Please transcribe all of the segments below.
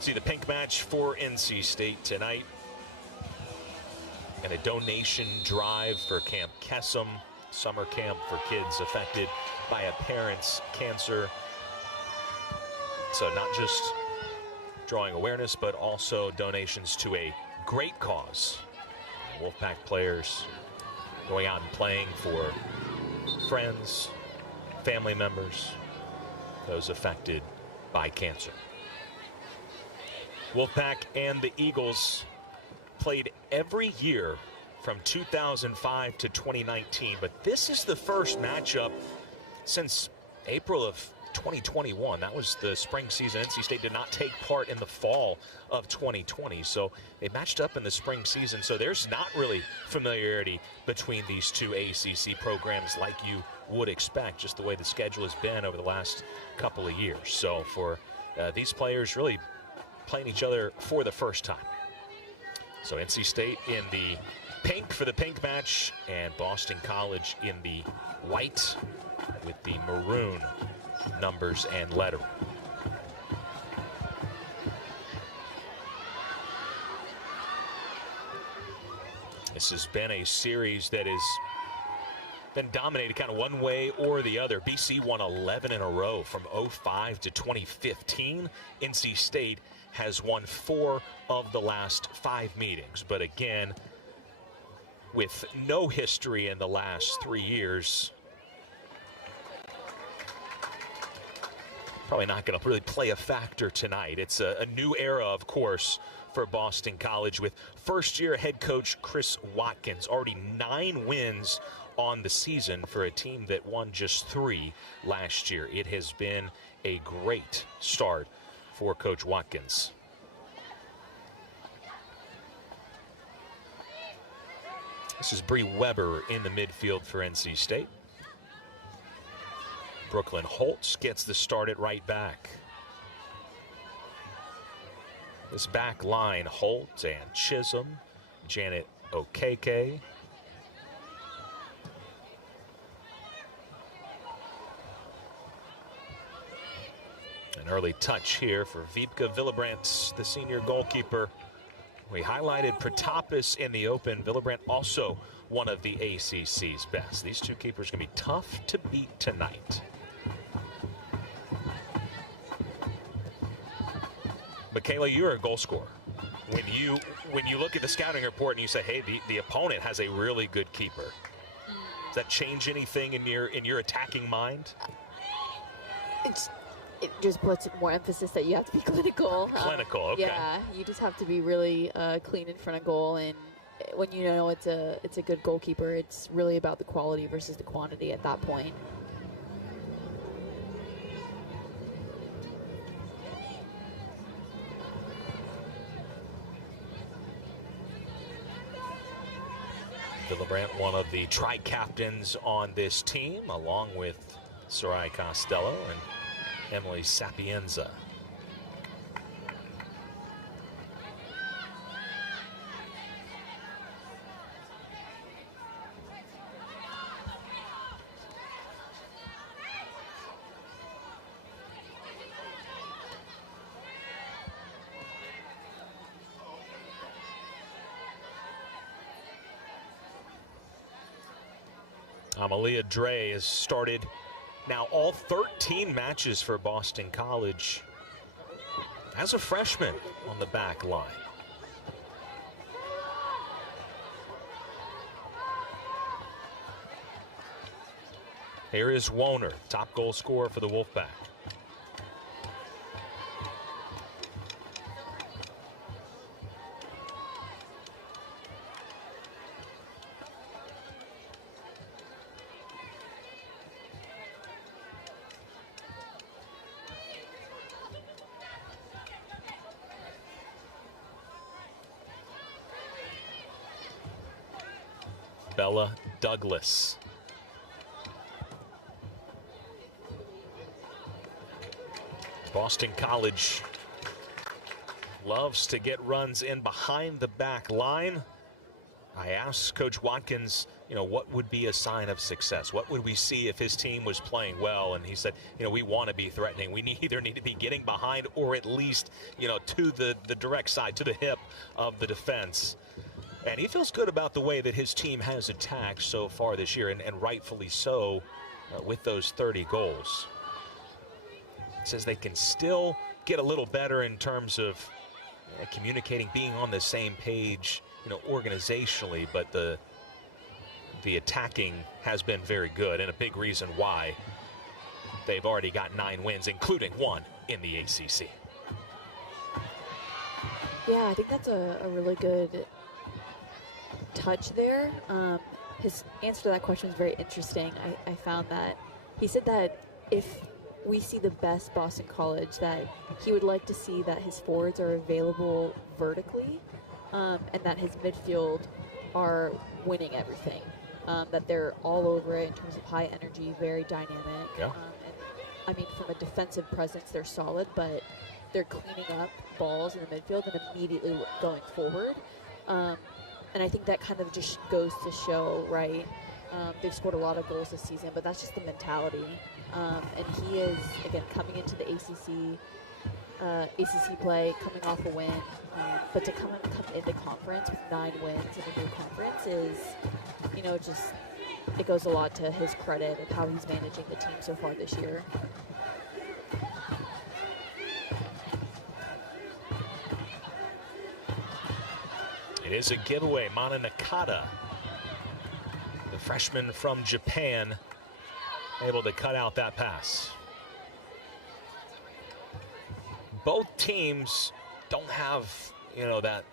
See the pink match for NC State tonight. And a donation drive for Camp Kesem, summer camp for kids affected by a parent's cancer. So not just drawing awareness, but also donations to a great cause. Wolfpack players going out and playing for friends, family members, those affected by cancer. Wolfpack and the Eagles played every year from 2005 to 2019, but this is the first matchup since April of 2021. That was the spring season. NC State did not take part in the fall of 2020, so they matched up in the spring season. So there's not really familiarity between these two ACC programs like you would expect, just the way the schedule has been over the last couple of years. So for these players really playing each other for the first time. So NC State in the pink for the pink match, and Boston College in the white with the maroon numbers and lettering. This has been a series that has been dominated kind of one way or the other. BC won 11 in a row from 05 to 2015. NC State has won 4 of the last 5 meetings. But again, with no history in the last 3 years, probably not going to really play a factor tonight. It's a new era, of course, for Boston College with first-year head coach Chris Watkins. Already 9 wins on the season for a team that won just 3 last year. It has been a great start for Coach Watkins. This is Bree Weber in the midfield for NC State. Brooklyn Holtz gets the start at right back. This back line, Holt and Chisholm, Janet Okeke. An early touch here for Wiebke Willebrandt, the senior goalkeeper. We highlighted Protopis in the open. Willebrandt also one of the ACC's best. These two keepers going to be tough to beat tonight. Michaela, you're a goal scorer. When you look at the scouting report and you say, hey, the opponent has a really good keeper, does that change anything in your attacking mind? It just puts more emphasis that you have to be clinical. Clinical, okay. Yeah, you just have to be really clean in front of goal, and when you know it's a good goalkeeper, it's really about the quality versus the quantity at that point. Willebrandt, one of the tri-captains on this team, along with Sarai Costello and Emily Sapienza. Amalia Dre has started now all 13 matches for Boston College as a freshman on the back line. Here is Woner, top goal scorer for the Wolfpack. Bella Douglas. Boston College loves to get runs in behind the back line. I asked Coach Watkins what would be a sign of success? What would we see if his team was playing well? And he said, we want to be threatening. We either need to be getting behind or at least, to the direct side, to the hip of the defense. And he feels good about the way that his team has attacked so far this year, and rightfully so, with those 30 goals. Says they can still get a little better in terms of communicating, being on the same page, organizationally, but the attacking has been very good, and a big reason why they've already got 9 wins, including 1 in the ACC. Yeah, I think that's a really good touch there. His answer to that question is very interesting. I found that he said that if we see the best Boston College, that he would like to see that his forwards are available vertically, and that his midfield are winning everything, that they're all over it in terms of high energy, very dynamic. Yeah. And I mean, from a defensive presence, they're solid, but they're cleaning up balls in the midfield and immediately going forward. And I think that kind of just goes to show, right? They've scored a lot of goals this season, but that's just the mentality. And he is, again, coming into the ACC play, coming off a win. But to come into conference with 9 wins in a new conference is, just, it goes a lot to his credit of how he's managing the team so far this year. It is a giveaway. Mana Nakata, the freshman from Japan, able to cut out that pass. Both teams don't have, that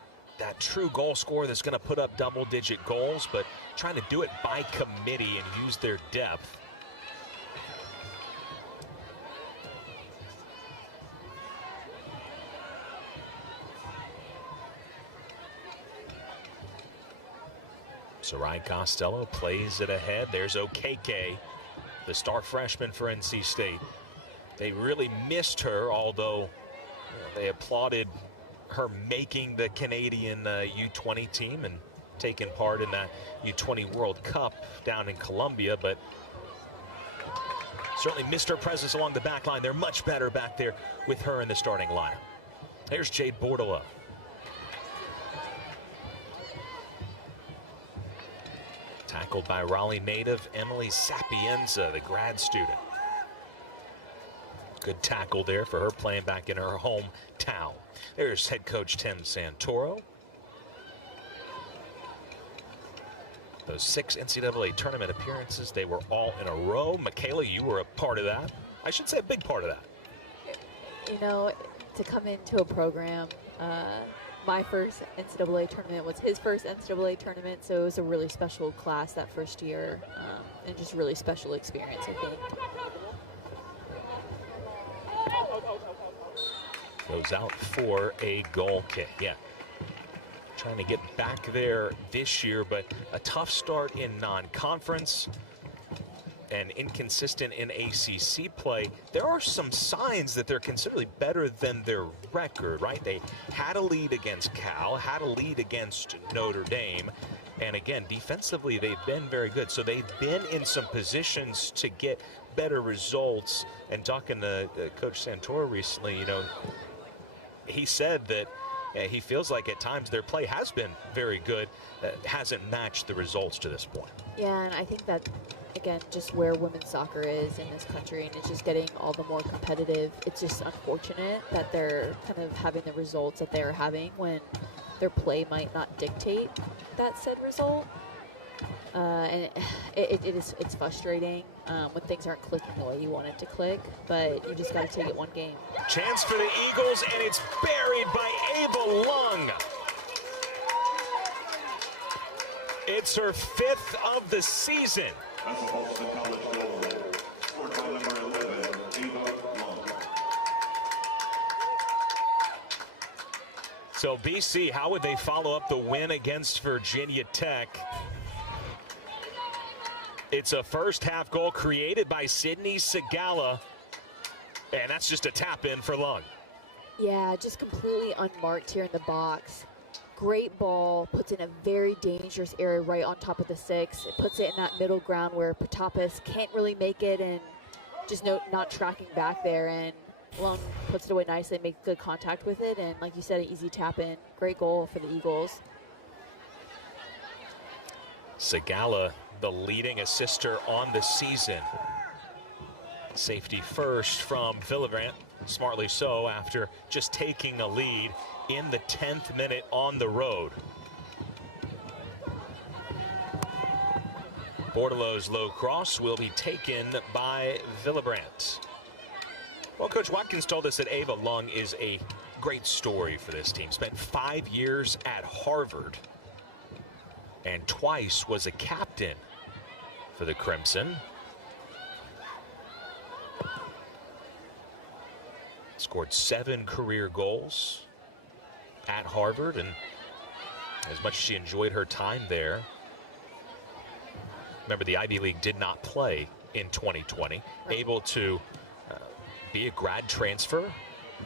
true goal scorer that's going to put up double-digit goals, but trying to do it by committee and use their depth. Sarai Costello plays it ahead. There's Okeke, the star freshman for NC State. They really missed her, although they applauded her making the Canadian U20 team and taking part in that U20 World Cup down in Colombia, but certainly missed her presence along the back line. They're much better back there with her in the starting lineup. There's Jade Bordelot. Tackled by Raleigh native Emily Sapienza, the grad student. Good tackle there for her, playing back in her hometown. There's head coach Tim Santoro. Those 6 NCAA tournament appearances, they were all in a row. Michaela, you were a part of that. I should say a big part of that. To come into a program, my first NCAA tournament was his first NCAA tournament, so it was a really special class that first year, and just really special experience, I think. Goes out for a goal kick. Yeah, trying to get back there this year, but a tough start in non-conference and inconsistent in ACC play. There are some signs that they're considerably better than their record, right? They had a lead against Cal, had a lead against Notre Dame, and again, defensively, they've been very good. So they've been in some positions to get better results. And talking to Coach Santoro recently, he said that he feels like at times their play has been very good, hasn't matched the results to this point. Yeah, and I think that, again, just where women's soccer is in this country, and it's just getting all the more competitive. It's just unfortunate that they're kind of having the results that they're having when their play might not dictate that said result. And it's frustrating when things aren't clicking the way you want it to click, but you just got to take it one game. Chance for the Eagles, and it's buried by Ava Lung. It's her 5th of the season. That's a Boston College goal, scored by number 11, Ava Long. So BC, how would they follow up the win against Virginia Tech? It's a first half goal created by Sydney Segala, and that's just a tap in for Lung. Yeah, just completely unmarked here in the box. great ball, puts in a very dangerous area right on top of the 6. It puts it in that middle ground where Patapis can't really make it and just not tracking back there. And Lung puts it away nicely, makes good contact with it. And like you said, an easy tap in. Great goal for the Eagles. Segala, the leading assister on the season. Safety first from Villabrandt, smartly so, after just taking a lead in the 10th minute on the road. Bordelot's low cross will be taken by Villabrandt. Well, Coach Watkins told us that Ava Lung is a great story for this team. Spent 5 years at Harvard and twice was a captain for the Crimson. Scored 7 career goals at Harvard, and as much as she enjoyed her time there, remember the Ivy League did not play in 2020, able to be a grad transfer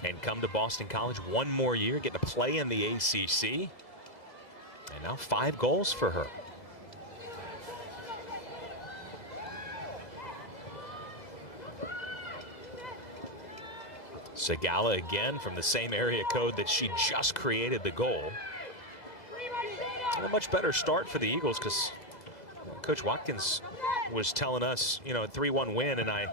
and come to Boston College one more year, get to play in the ACC, and now 5 goals for her. Segala again from the same area code that she just created the goal. And a much better start for the Eagles, because Coach Watkins was telling us, a 3-1 win, and I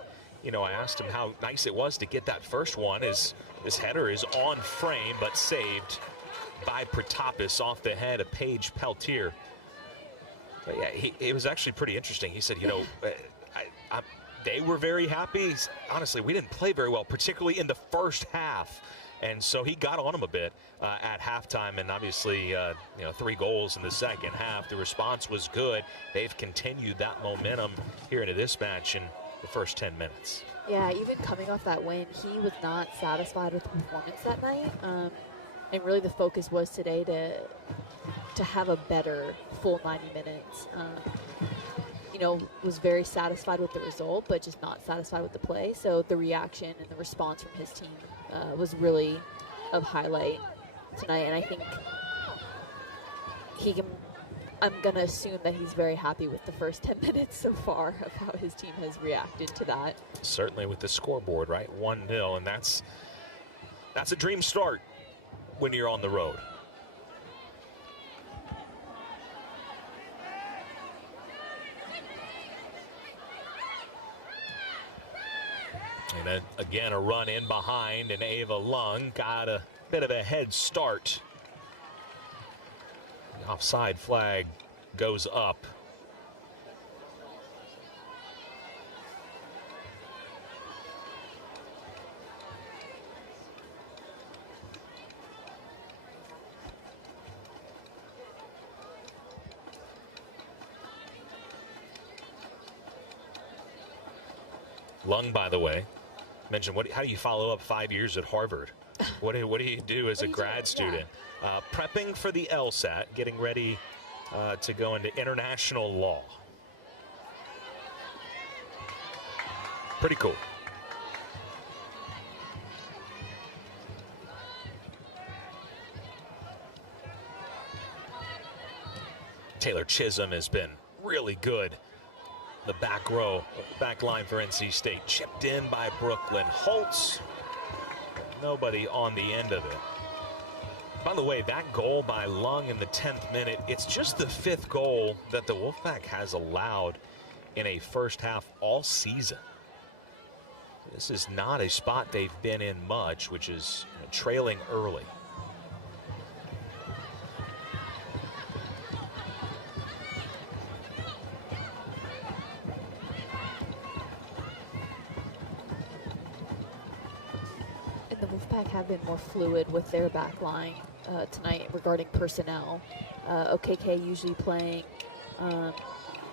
asked him how nice it was to get that first one. This header is on frame, but saved by Protopis off the head of Paige Peltier. But yeah, it was actually pretty interesting. He said, they were very happy. Honestly, we didn't play very well, particularly in the first half. And so he got on him a bit at halftime, and obviously, 3 goals in the second half. The response was good. They've continued that momentum here into this match in the first 10 minutes. Yeah, even coming off that win, he was not satisfied with the performance that night. And really the focus was today to have a better full 90 minutes. Was very satisfied with the result, but just not satisfied with the play. So the reaction and the response from his team was really of highlight tonight. And I think I'm going to assume that he's very happy with the first 10 minutes so far of how his team has reacted to that. Certainly with the scoreboard, right? 1-0, and that's a dream start when you're on the road. And then again, a run in behind, and Ava Lung got a bit of a head start. The offside flag goes up. Lung, by the way, mentioned how do you follow up 5 years at Harvard? What do you do as a grad student? Yeah. Prepping for the LSAT, getting ready to go into international law. Pretty cool. Taylor Chisholm has been really good. The back row, back line for NC State, chipped in by Brooklyn Holtz. Nobody on the end of it. By the way, that goal by Lung in the 10th minute, it's just the 5th goal that the Wolfpack has allowed in a first half all season. This is not a spot they've been in much, which is trailing early. The Wolfpack have been more fluid with their back line tonight regarding personnel. OKK usually playing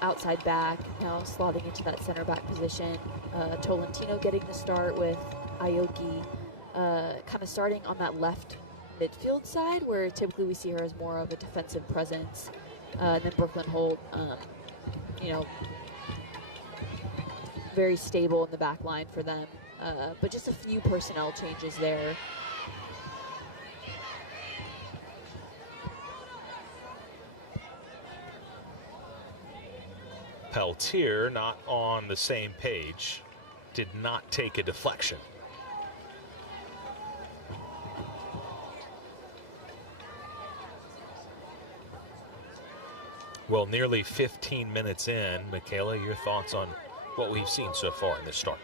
outside back, now slotting into that center back position. Tolentino getting the start with Aoki kind of starting on that left midfield side, where typically we see her as more of a defensive presence. And then Brooklyn Holt, very stable in the back line for them. But just a few personnel changes there. Peltier not on the same page. Did not take a deflection. Well, nearly 15 minutes in, Michaela, your thoughts on what we've seen so far in this start?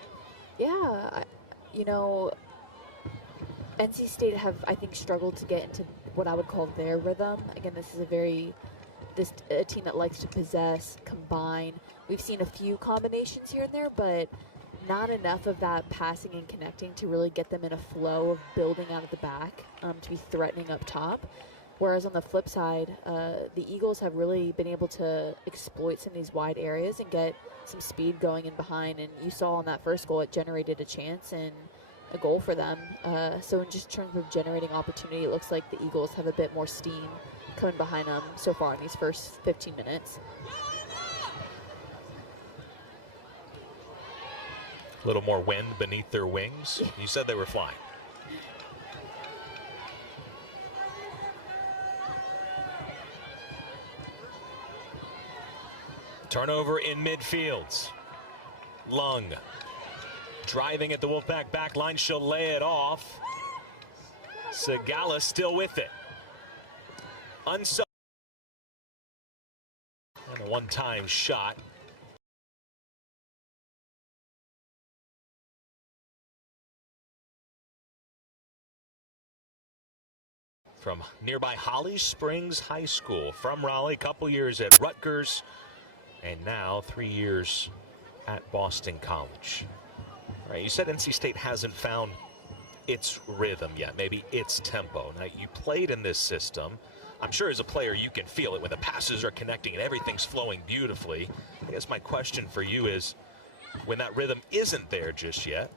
Yeah, you know, NC State have, I think, struggled to get into what I would call their rhythm. Again, this is a team that likes to possess, combine. We've seen a few combinations here and there, but not enough of that passing and connecting to really get them in a flow of building out of the back, to be threatening up top. Whereas on the flip side, the Eagles have really been able to exploit some of these wide areas and get some speed going in behind. And you saw on that first goal, it generated a chance and a goal for them. So in just terms of generating opportunity, it looks like the Eagles have a bit more steam coming behind them so far in these first 15 minutes. A little more wind beneath their wings. You said they were flying. Turnover in midfield. Lung driving at the Wolfpack back line. She'll lay it off. Segala still with it. And a one-time shot. From nearby Holly Springs High School, from Raleigh, couple years at Rutgers, and now 3 years at Boston College. All right, you said NC State hasn't found its rhythm yet, maybe its tempo. Now, you played in this system. I'm sure as a player you can feel it when the passes are connecting and everything's flowing beautifully. I guess my question for you is, when that rhythm isn't there just yet,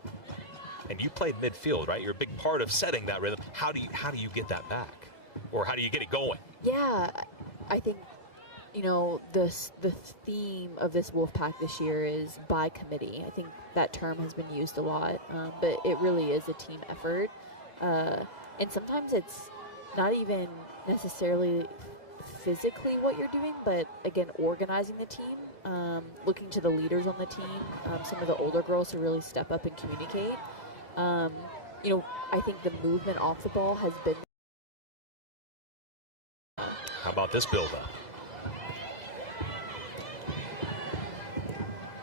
and you played midfield, right? You're a big part of setting that rhythm. How do you get that back? Or how do you get it going? Yeah, I think, you know, the theme of this Wolfpack this year is by committee. I think that term has been used a lot, but it really is a team effort. And sometimes it's not even necessarily physically what you're doing, but again, organizing the team, looking to the leaders on the team, some of the older girls to really step up and communicate. You know, I think the movement off the ball has been. How about this build-up?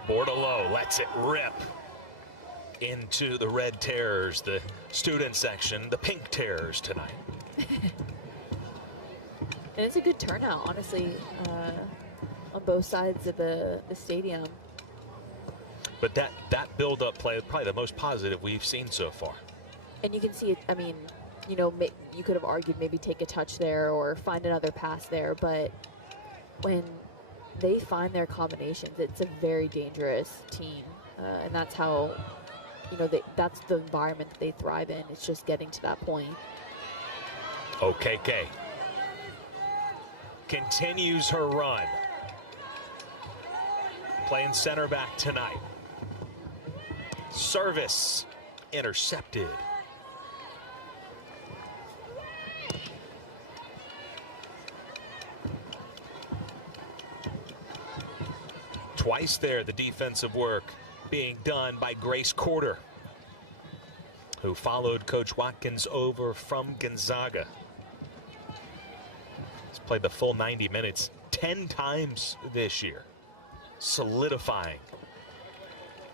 Bordelot lets it rip into the Red Terrors, the student section, the Pink Terrors tonight. And it's a good turnout, honestly, on both sides of the stadium. But that build-up play is probably the most positive we've seen so far. And you can see it, I mean, you know, you could have argued maybe take a touch there or find another pass there, but when they find their combinations, it's a very dangerous team. And that's how, you know, that's the environment that they thrive in. It's just getting to that point. OKK continues her run. Playing center back tonight. Service intercepted. Twice there, the defensive work being done by Grace Corder, who followed Coach Watkins over from Gonzaga. He's played the full 90 minutes 10 times this year, solidifying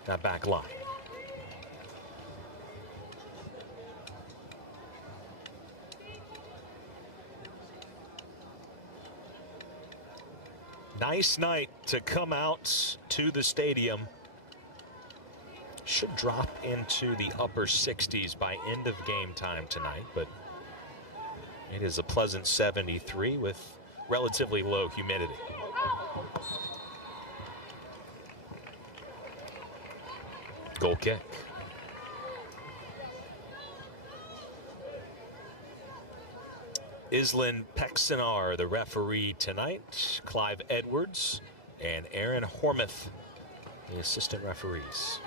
that back line. Nice night to come out to the stadium. Should drop into the upper 60s by end of game time tonight, but it is a pleasant 73 with relatively low humidity. Goal kick. Islin Pexenar, the referee tonight. Clive Edwards and Aaron Hormuth, the assistant referees.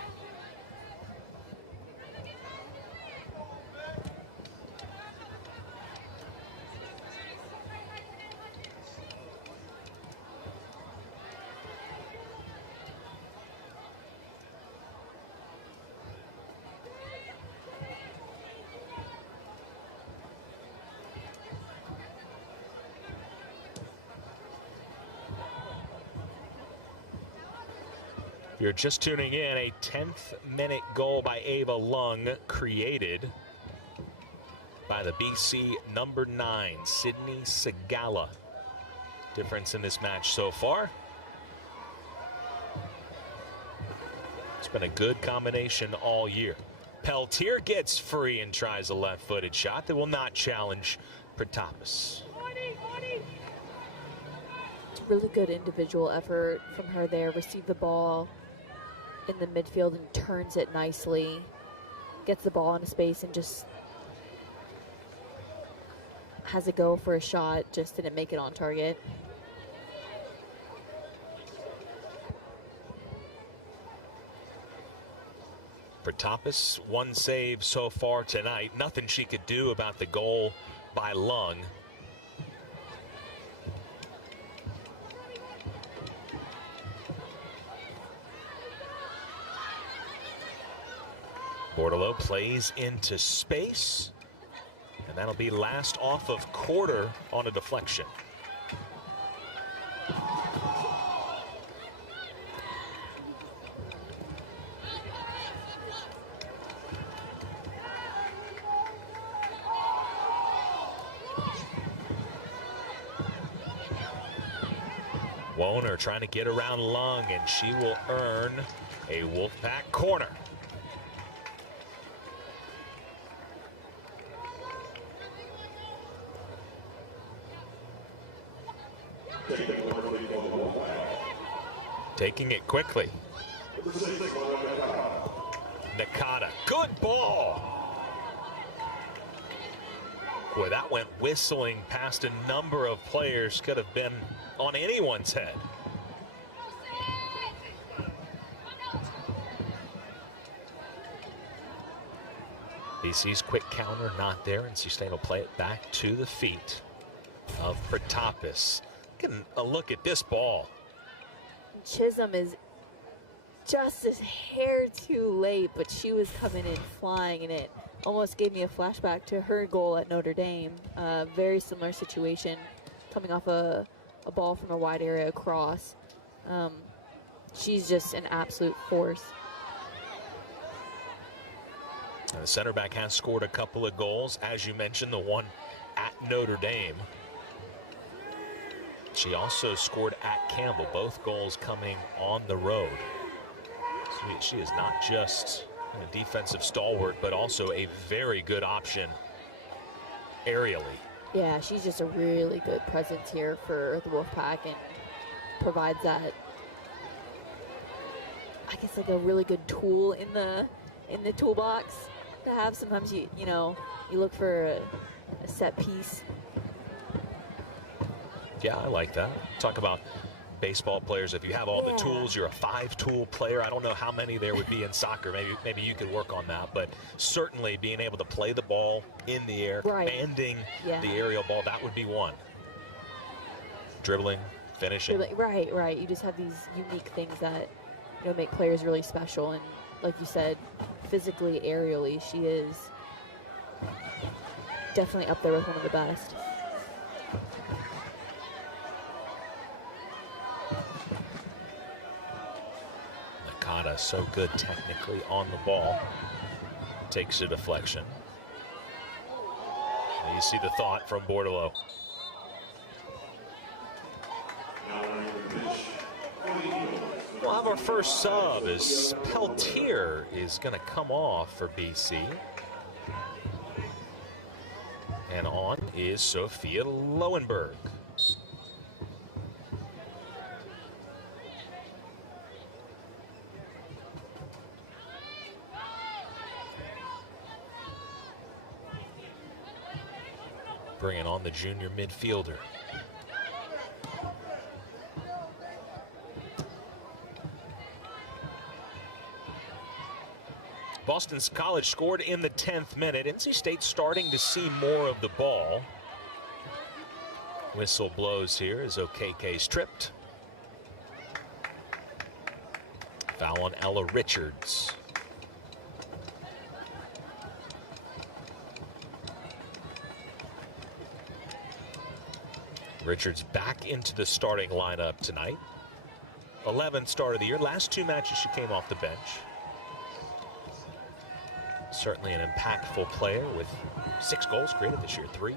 You're just tuning in, a 10th minute goal by Ava Lung created by the BC number 9, Sydney Segala. Difference in this match so far. It's been a good combination all year. Peltier gets free and tries a left-footed shot that will not challenge Protopis. It's a really good individual effort from her there. Receive the ball in the midfield and turns it nicely. Gets the ball into space and just has a go for a shot. Just didn't make it on target. Protopis, one save so far tonight. Nothing she could do about the goal by Lung. Bordelot plays into space, and that'll be last off of quarter on a deflection. Woner trying to get around Lung, and she will earn a Wolfpack corner. Taking it quickly. Nakata, good ball. Boy, that went whistling past a number of players. Could have been on anyone's head. BC's quick counter not there, and NC State will play it back to the feet of Protopis. Getting a look at this ball. Chisholm is just a hair too late, but she was coming in flying, and it almost gave me a flashback to her goal at Notre Dame. Very similar situation, coming off a ball from a wide area across. She's just an absolute force. And the center back has scored a couple of goals. As you mentioned, the one at Notre Dame. She also scored at Campbell, both goals coming on the road. So she is not just a defensive stalwart, but also a very good option aerially. Yeah, she's just a really good presence here for the Wolfpack and provides that, I guess, like a really good tool in the toolbox to have. Sometimes you look for a set piece. Yeah, I like that. Talk about baseball players. If you have all the tools, you're a 5-tool player. I don't know how many there would be in soccer. Maybe you could work on that. But certainly being able to play the ball in the air, commanding the aerial ball, that would be one. Dribbling, finishing. Right. You just have these unique things that make players really special. And like you said, physically, aerially, she is definitely up there with one of the best. Nakata, so good technically on the ball. Takes a deflection. And you see the thought from Bordelot. We'll have our first sub as Peltier is going to come off for BC. And on is Sophia Lowenberg. Bringing on the junior midfielder. Boston College scored in the 10th minute. NC State starting to see more of the ball. Whistle blows here as Okeke's tripped. Foul on Ella Richards. Richards back into the starting lineup tonight. 11th start of the year. Last 2 matches she came off the bench. Certainly an impactful player with 6 goals created this year. 3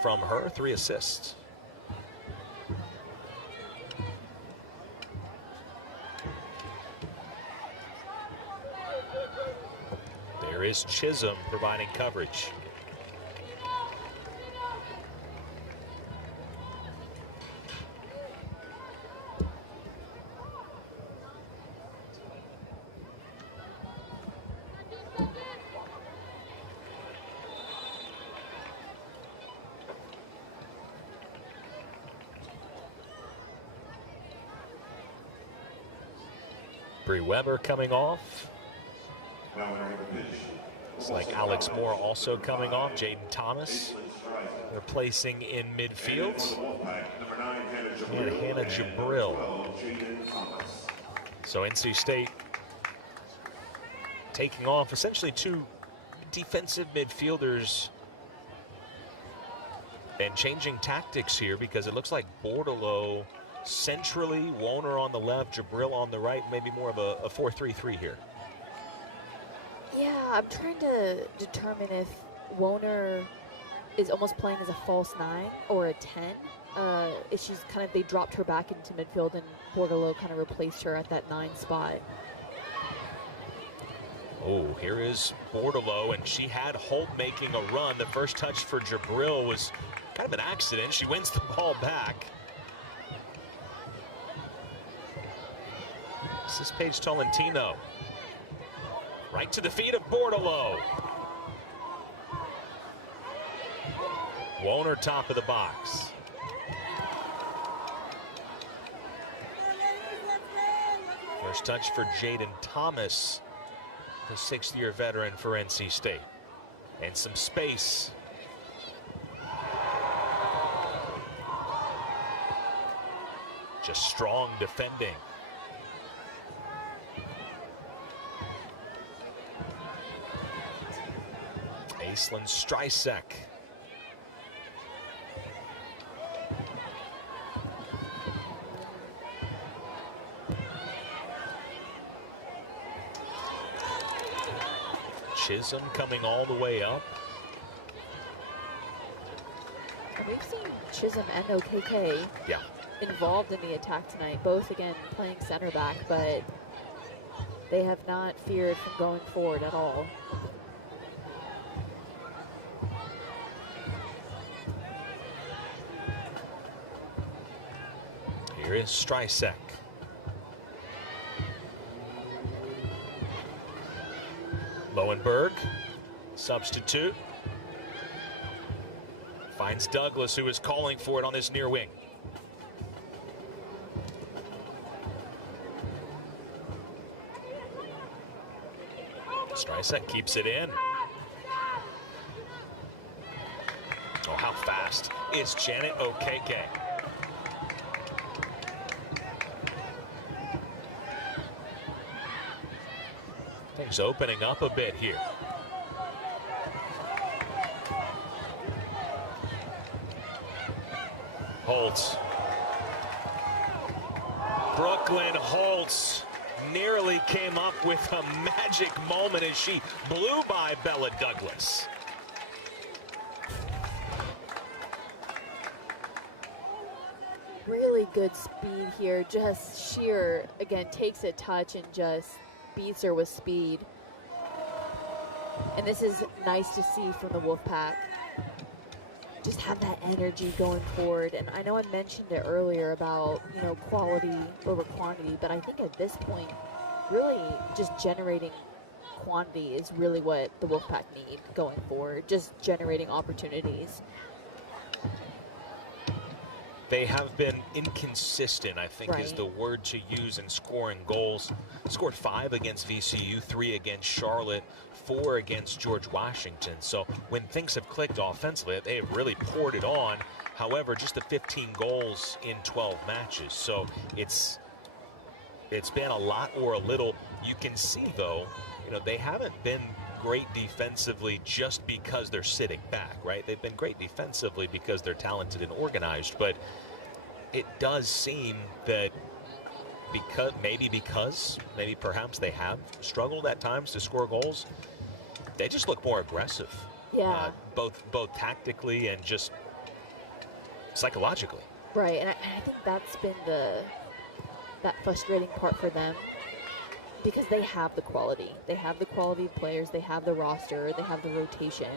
from her, 3 assists. There is Chisholm providing coverage. Bree Weber coming off. Looks like Alex Moore also coming off. Jaden Thomas replacing in midfield. And Hannah Jabril. So NC State taking off essentially 2 defensive midfielders and changing tactics here, because it looks like Bordelot centrally, Woner on the left, Jabril on the right, maybe more of a 4-3-3 here. Yeah, I'm trying to determine if Woner is almost playing as a false 9 or a 10. If she's kind of, they dropped her back into midfield and Bordelot kind of replaced her at that 9 spot. Oh, here is Bordelot, and she had Holt making a run. The first touch for Jabril was kind of an accident. She wins the ball back. This is Paige Tolentino. Right to the feet of Bordelot. Woner top of the box. First touch for Jaden Thomas, the 6th-year veteran for NC State. And some space. Just strong defending. Aislinn Strycek. Chisholm coming all the way up. And we've seen Chisholm and OKK involved in the attack tonight, both again playing center back, but they have not feared from going forward at all. Here is Strycek. Lowenberg, substitute. Finds Douglas, who is calling for it on this near wing. Strycek keeps it in. Oh, how fast is Janet OKK? Things opening up a bit here. Holtz. Brooklyn Holtz nearly came up with a magic moment as she blew by Bella Douglas. Really good speed here, just sheer, again, takes a touch and just beats her with speed. And this is nice to see from the Wolfpack. Just have that energy going forward. And I know I mentioned it earlier about, you know, quality over quantity, but I think at this point, really just generating quantity is really what the Wolfpack need going forward. Just generating opportunities. They have been inconsistent, I think is the word to use in scoring goals. Scored 5 against VCU, 3 against Charlotte, 4 against George Washington. So when things have clicked offensively, they have really poured it on. However, just the 15 goals in 12 matches. So it's been a lot or a little. You can see, though, you know, they haven't been great defensively just because they're sitting back, right? They've been great defensively because they're talented and organized, but it does seem that maybe perhaps they have struggled at times to score goals, they just look more aggressive. Yeah. Both tactically and just psychologically. Right, and I think that's been that frustrating part for them, because they have the quality. They have the quality of players, they have the roster, they have the rotation.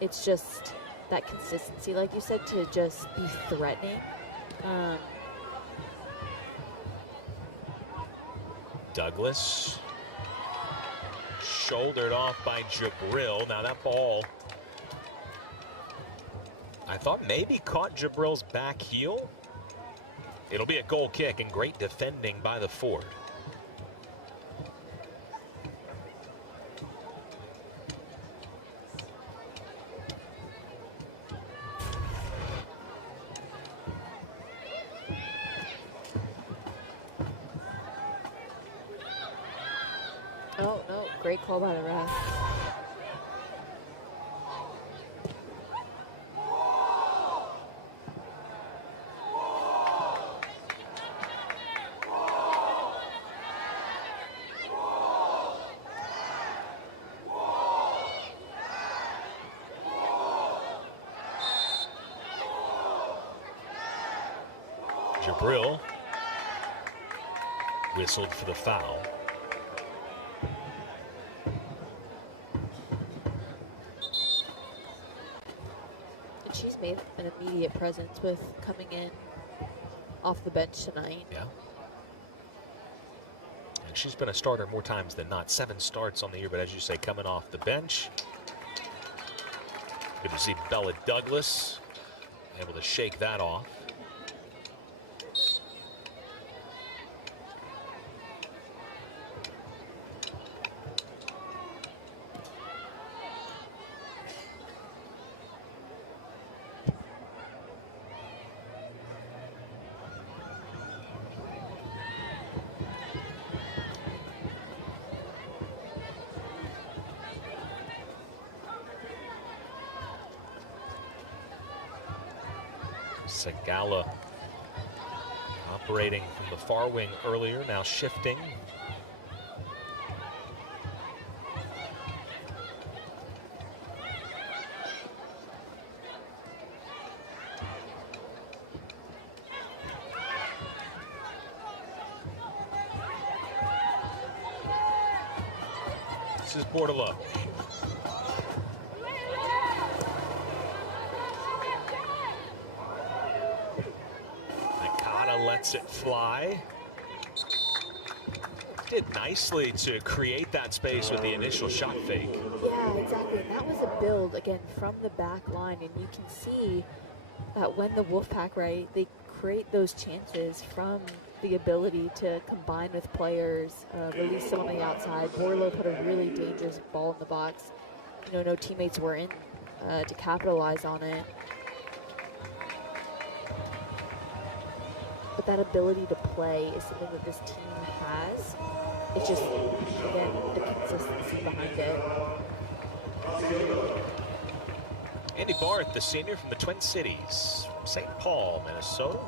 It's just that consistency, like you said, to just be threatening. Douglas, shouldered off by Jabril. Now that ball, I thought maybe caught Jabril's back heel. It'll be a goal kick, and great defending by the Ford. Oh, no, great call by the ref. Jabril whistled for the foul. And she's made an immediate presence with coming in off the bench tonight. Yeah. And she's been a starter more times than not. 7 starts on the year, but as you say, coming off the bench. Good to see Bella Douglas able to shake that off. Segala operating from the far wing earlier, now shifting. This is Bordelot. Lets it fly. Did nicely to create that space with the initial shot fake. Yeah, exactly. And that was a build, again, from the back line. And you can see that when the Wolfpack, right, they create those chances from the ability to combine with players, release some on the outside. Borlo put a really dangerous ball in the box. You know, no teammates were in to capitalize on it. But that ability to play is something that this team has. It's just, again, the consistency behind it. Andy Barth, the senior from the Twin Cities, St. Paul, Minnesota.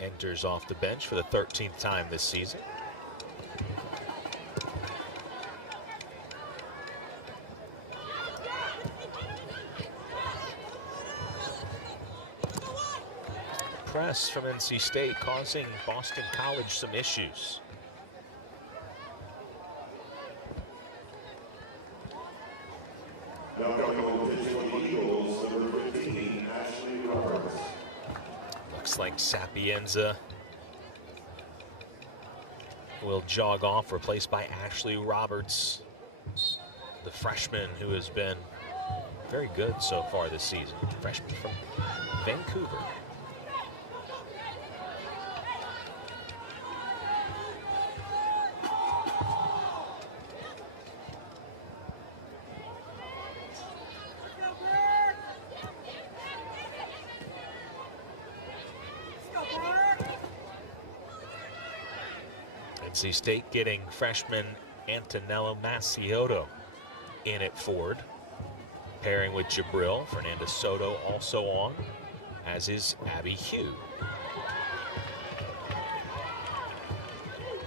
Enters off the bench for the 13th time this season. Press from NC State causing Boston College some issues. Now coming over pitch for the Eagles, number 15, Ashley Roberts. Looks like Sapienza will jog off, replaced by Ashley Roberts, the freshman who has been very good so far this season. Freshman from Vancouver. NC State getting freshman Antonella Macioto in at Ford. Pairing with Jabril, Fernanda Soto also on, as is Abby Hugh.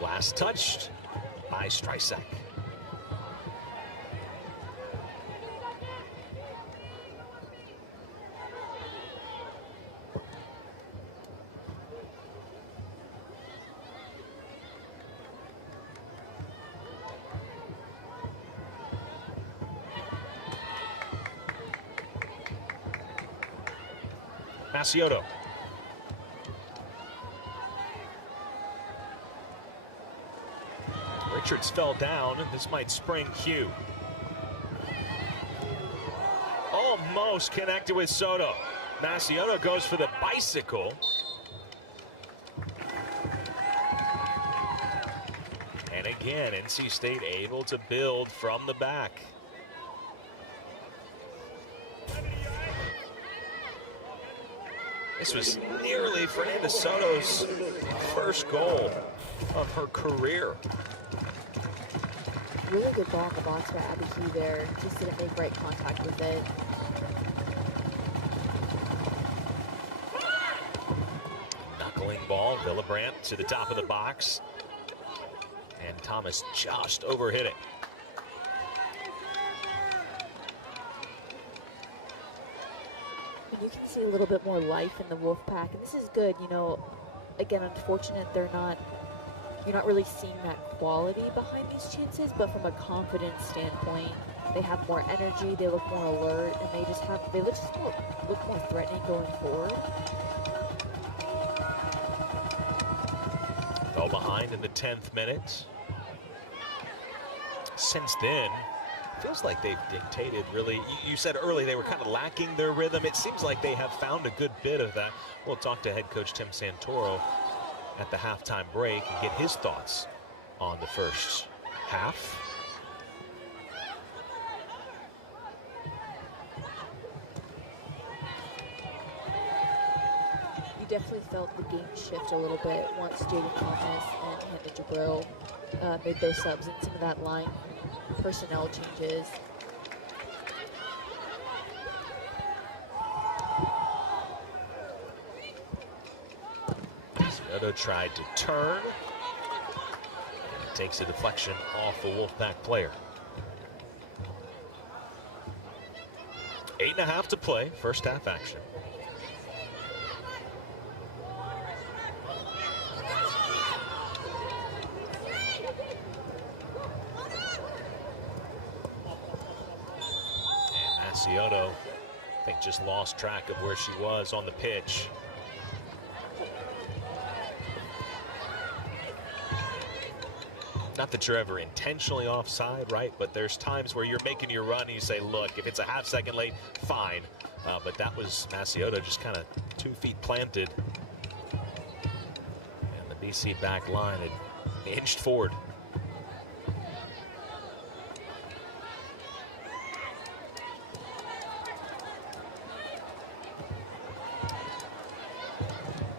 Last touched by Streisek. Maciotto. Richards fell down, and this might spring Hugh. Almost connected with Soto. Maciotto goes for the bicycle. And again, NC State able to build from the back. This was nearly Fernanda Soto's first goal of her career. Really good ball in the box by Abby Hugh there. Just didn't make right contact with it. Knuckling ball, Villabrandt to the top of the box. And Thomas just overhit it. You can see a little bit more life in the Wolfpack, and this is good. You know, again, unfortunate you're not really seeing that quality behind these chances, but from a confidence standpoint, they have more energy, they look more alert, and they look more threatening going forward. Fell behind in the 10th minute. Since then, feels like they've dictated really. You said early they were kind of lacking their rhythm. It seems like they have found a good bit of that. We'll talk to head coach Tim Santoro at the halftime break and get his thoughts on the first half. You definitely felt the game shift a little bit once Jaden Thomas and Hannah Jabril made those subs and some of that line personnel changes. Soto tried to turn. Takes a deflection off the Wolfpack player. 8.5 to play, first half action. Maciotto, I think, just lost track of where she was on the pitch. Not that you're ever intentionally offside, right? But there's times where you're making your run and you say, look, if it's a half second late, fine. But that was Maciotto just kind of 2 feet planted. And the BC back line had inched forward.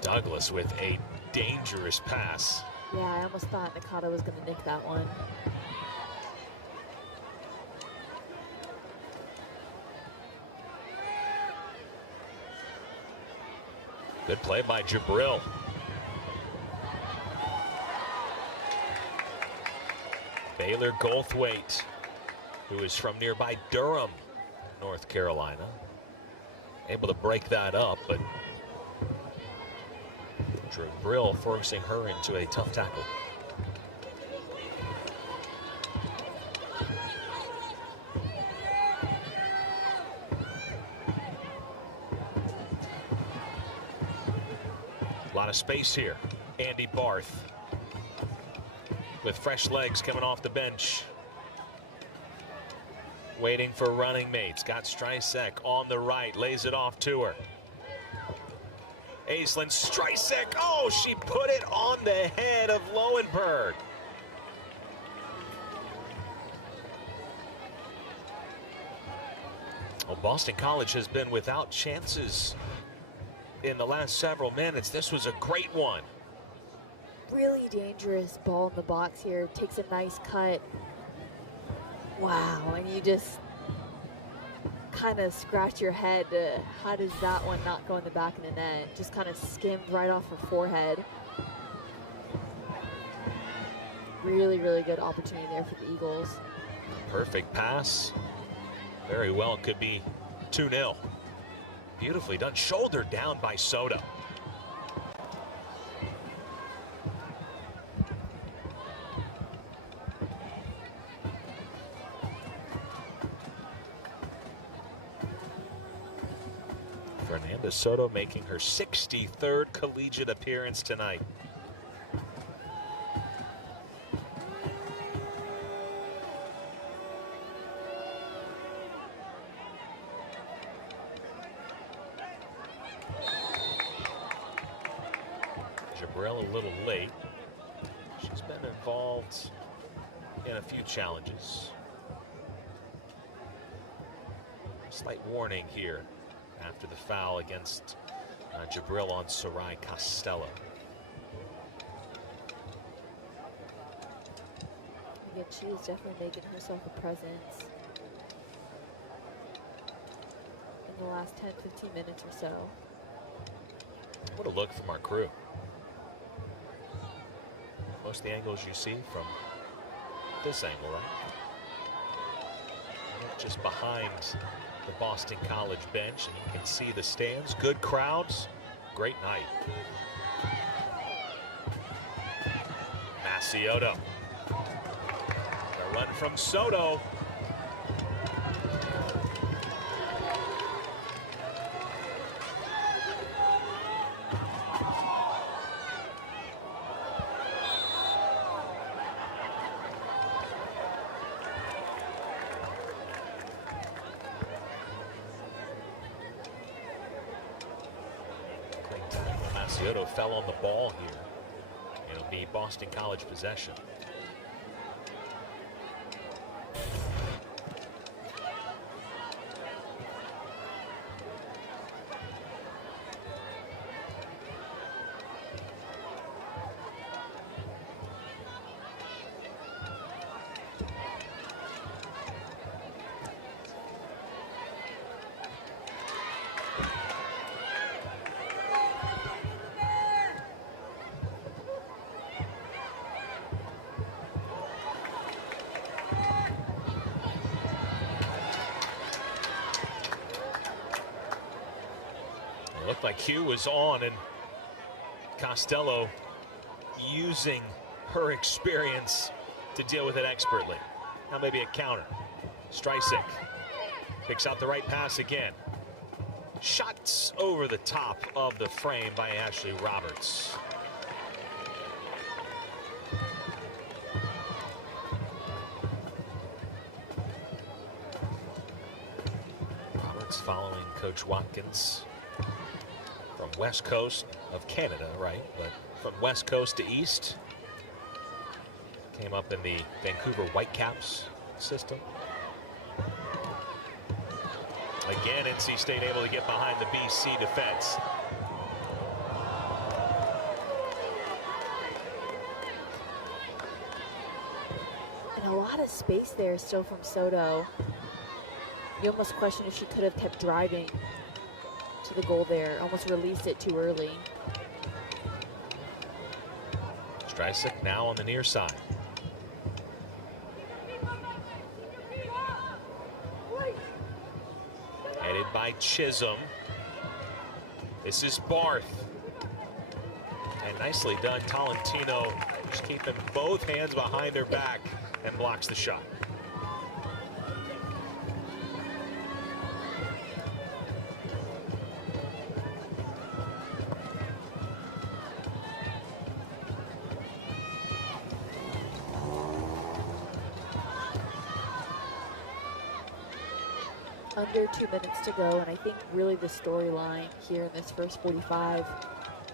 Douglas with a dangerous pass. Yeah, I almost thought Nakata was going to nick that one. Good play by Jabril. Baylor Goldthwait, who is from nearby Durham, North Carolina. Able to break that up, but Jabril forcing her into a tough tackle. A lot of space here. Andy Barth with fresh legs coming off the bench. Waiting for running mates. Got Streisek on the right, lays it off to her. Aislinn Streisek, oh, she put it on the head of Lowenberg. Well, Boston College has been without chances in the last several minutes. This was a great one. Really dangerous ball in the box here. Takes a nice cut. Wow, and you just kind of scratch your head. How does that one not go in the back of the net? Just kind of skimmed right off her forehead. Really, really good opportunity there for the Eagles. Perfect pass. Very well could be 2-0. Beautifully done. Shouldered down by Soto. Fernanda Soto making her 63rd collegiate appearance tonight. A little late. She's been involved in a few challenges. Slight warning here after the foul against Jabril on Sarai Costello. Again, she is definitely making herself a presence in the last 10-15 minutes or so. What a look from our crew. Most of the angles you see from this angle, right? Just behind the Boston College bench, and you can see the stands. Good crowds. Great night. Maciota. The run from Soto. Maciota fell on the ball here. It'll be Boston College possession. Looked like Hugh was on, and Costello using her experience to deal with it expertly. Now maybe a counter. Streisig picks out the right pass again. Shots over the top of the frame by Ashley Roberts. Roberts following Coach Watkins. From West Coast of Canada, right? But from West Coast to East. Came up in the Vancouver Whitecaps system. Again, NC State able to get behind the BC defense. And a lot of space there still from Soto. You almost question if she could have kept driving to the goal there. Almost released it too early. Streisig now on the near side. Headed by Chisholm. This is Barth. And nicely done, Tolentino just keeping both hands behind her back and blocks the shot. Under 2 minutes to go, and I think really the storyline here in this first 45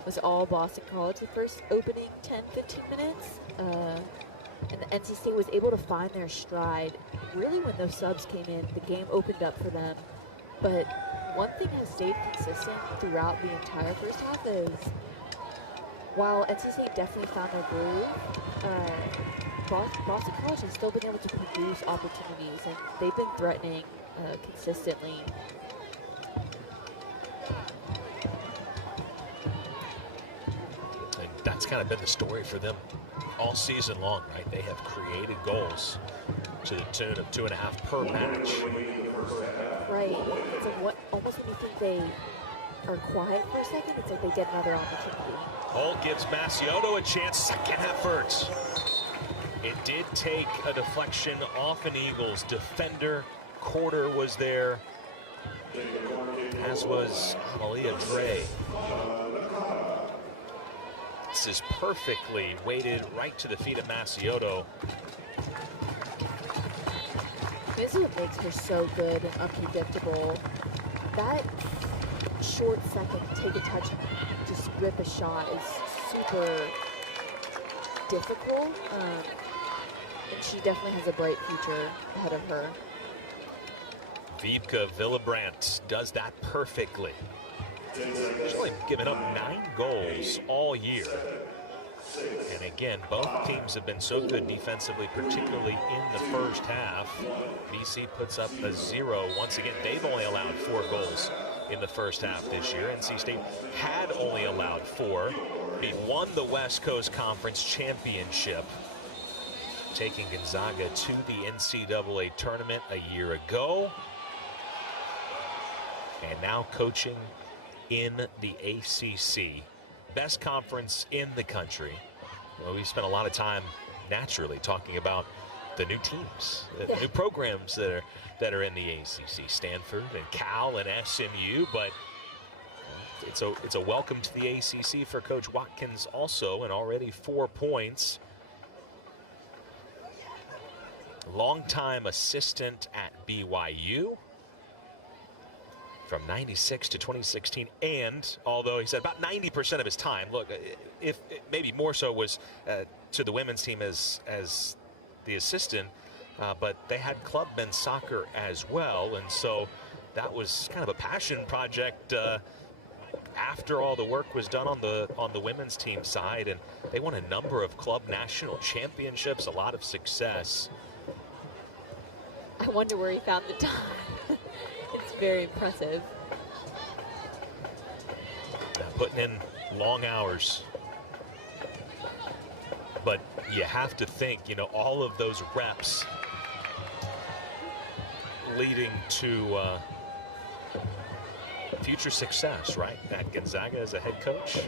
was all Boston College. The first opening 10-15 minutes, and the NC State was able to find their stride. Really, when those subs came in, the game opened up for them. But one thing has stayed consistent throughout the entire first half is, while NC State definitely found their groove, Boston College has still been able to produce opportunities, and they've been threatening consistently. And that's kind of been the story for them all season long, right? They have created goals to the tune of 2.5 per match. Right. It's like what almost when you think they are quiet for a second, it's like they get another opportunity. Holt gives Maciotto a chance, second effort. It did take a deflection off an Eagles defender. Quarter was there, as was Malia Dre. This is perfectly weighted right to the feet of Maciotto. This is what makes her so good and unpredictable. That short second, take a touch, just rip a shot is super difficult. And she definitely has a bright future ahead of her. Wiebke Willebrandt does that perfectly. She's only given up 9 goals all year. And again, both teams have been so good defensively, particularly in the first half. BC puts up a 0. Once again, they've only allowed 4 goals in the first half this year. NC State had only allowed 4. They won the West Coast Conference Championship, taking Gonzaga to the NCAA tournament a year ago. And now coaching in the ACC, best conference in the country. Well, we spent a lot of time naturally talking about the new teams, the new programs that are in the ACC, Stanford and Cal and SMU, but it's a welcome to the ACC for Coach Watkins also, and already 4 points. Longtime assistant at BYU from 96 to 2016, and although he said about 90% of his time, look, if maybe more so was to the women's team as the assistant, but they had club men's soccer as well, and so that was kind of a passion project after all the work was done on the women's team side, and they won a number of club national championships, a lot of success. I wonder where he found the time. It's very impressive. Putting in long hours. But you have to think, you know, all of those reps leading to future success, right? At Gonzaga as a head coach.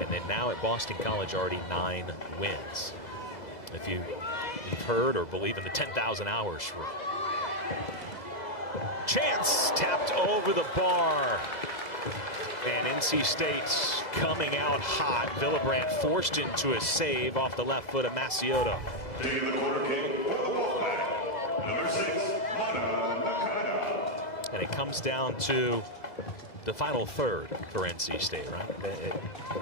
And then now at Boston College, already 9 wins. If you've heard or believe in the 10,000 hours. Chance tapped over the bar. And NC State's coming out hot. Willebrandt forced into a save off the left foot of Maciotto. Taking the corner kick for the Wolfpack, number 6, Mana Nakata. And it comes down to the final third for NC State, right?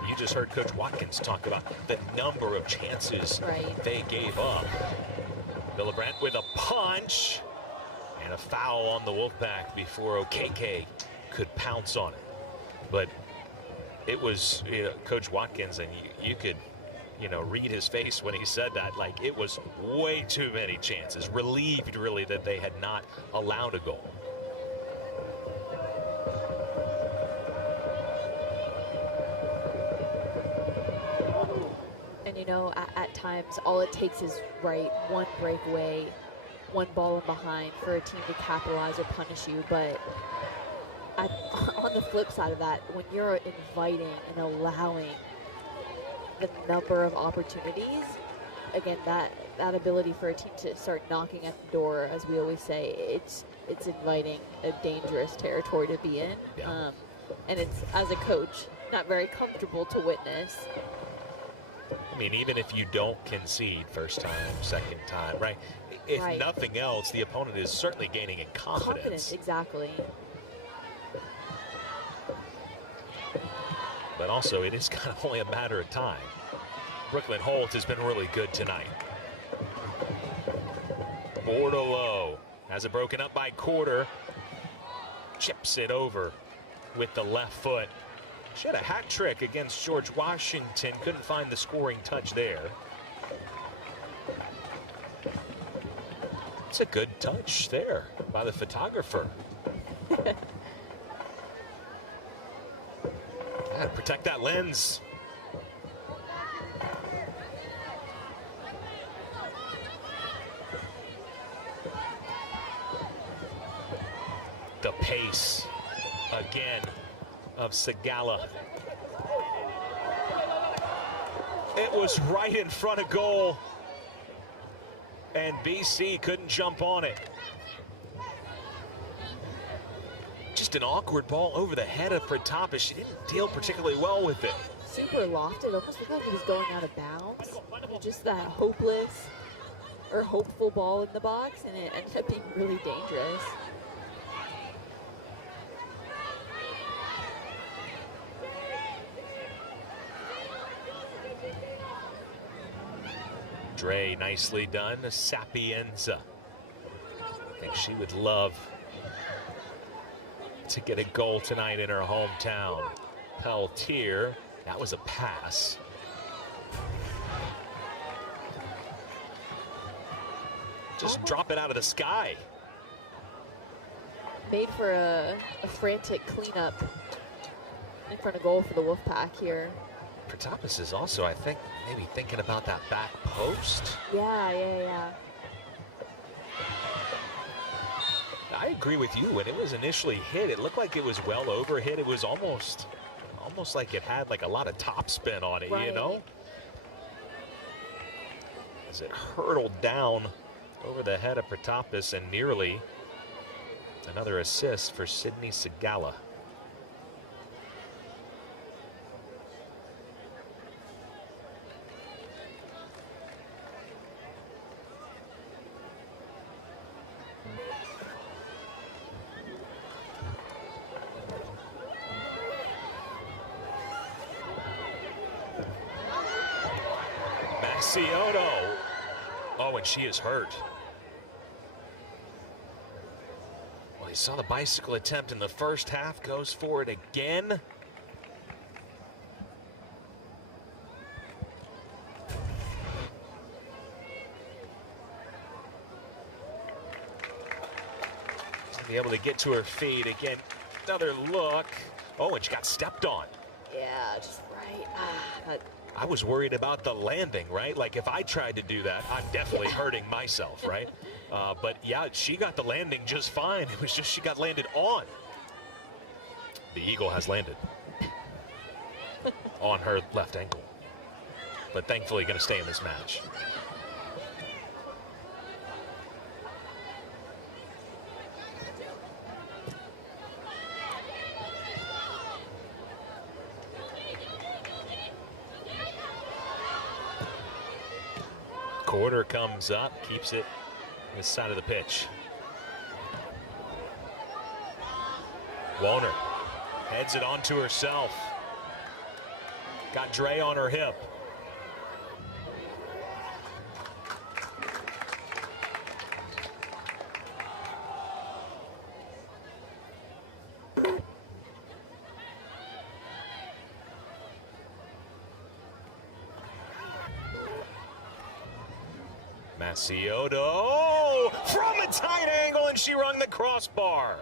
You just heard Coach Watkins talk about the number of chances they gave up. Willebrandt with a punch and a foul on the Wolfpack before Okeke could pounce on it. But it was, you know, Coach Watkins, and you could, you know, read his face when he said that. Like, it was way too many chances. Relieved, really, that they had not allowed a goal. And, you know, at times, all it takes is, one breakaway, one ball in behind for a team to capitalize or punish you. But on the flip side of that, when you're inviting and allowing the number of opportunities, again, that ability for a team to start knocking at the door, as we always say, it's inviting a dangerous territory to be in. And it's, as a coach, not very comfortable to witness. I mean, even if you don't concede first time, second time, right? If nothing else, the opponent is certainly gaining in confidence. Exactly. But also, it is kind of only a matter of time. Brooklyn Holt has been really good tonight. Bordelot has it broken up by Quarter. Chips it over with the left foot. She had a hat trick against George Washington. Couldn't find the scoring touch there. It's a good touch there by the photographer. Gotta protect that lens. The pace again of Sigala. It was right in front of goal, and BC couldn't jump on it. Just an awkward ball over the head of Pratapis. She didn't deal particularly well with it. Super lofted, almost looked like he was going out of bounds. Just that hopeless or hopeful ball in the box, and it ended up being really dangerous. Dre, nicely done. Sapienza. I think she would love to get a goal tonight in her hometown. Peltier, that was a pass. Just drop it out of the sky. Made for a frantic cleanup in front of goal for the Wolfpack here. Pratapis is also, I think, maybe thinking about that back post. Yeah. I agree with you. When it was initially hit, it looked like it was well over hit. It was almost like it had like a lot of topspin on it, right. You know? As it hurtled down over the head of Pratapis, and nearly another assist for Sydney Sigala. Macioto. Oh, and she is hurt. Well, he saw the bicycle attempt in the first half, goes for it again. To be able to get to her feet again. Another look. Oh, and she got stepped on. Yeah, just right. I was worried about the landing, right? Like if I tried to do that, I'm definitely hurting myself, right? But yeah, she got the landing just fine. It was just she got landed on. The Eagle has landed on her left ankle, but thankfully going to stay in this match. Quarter comes up, keeps it this side of the pitch. Woner heads it onto herself. Got Dre on her hip. Macioto from a tight angle, and she rung the crossbar.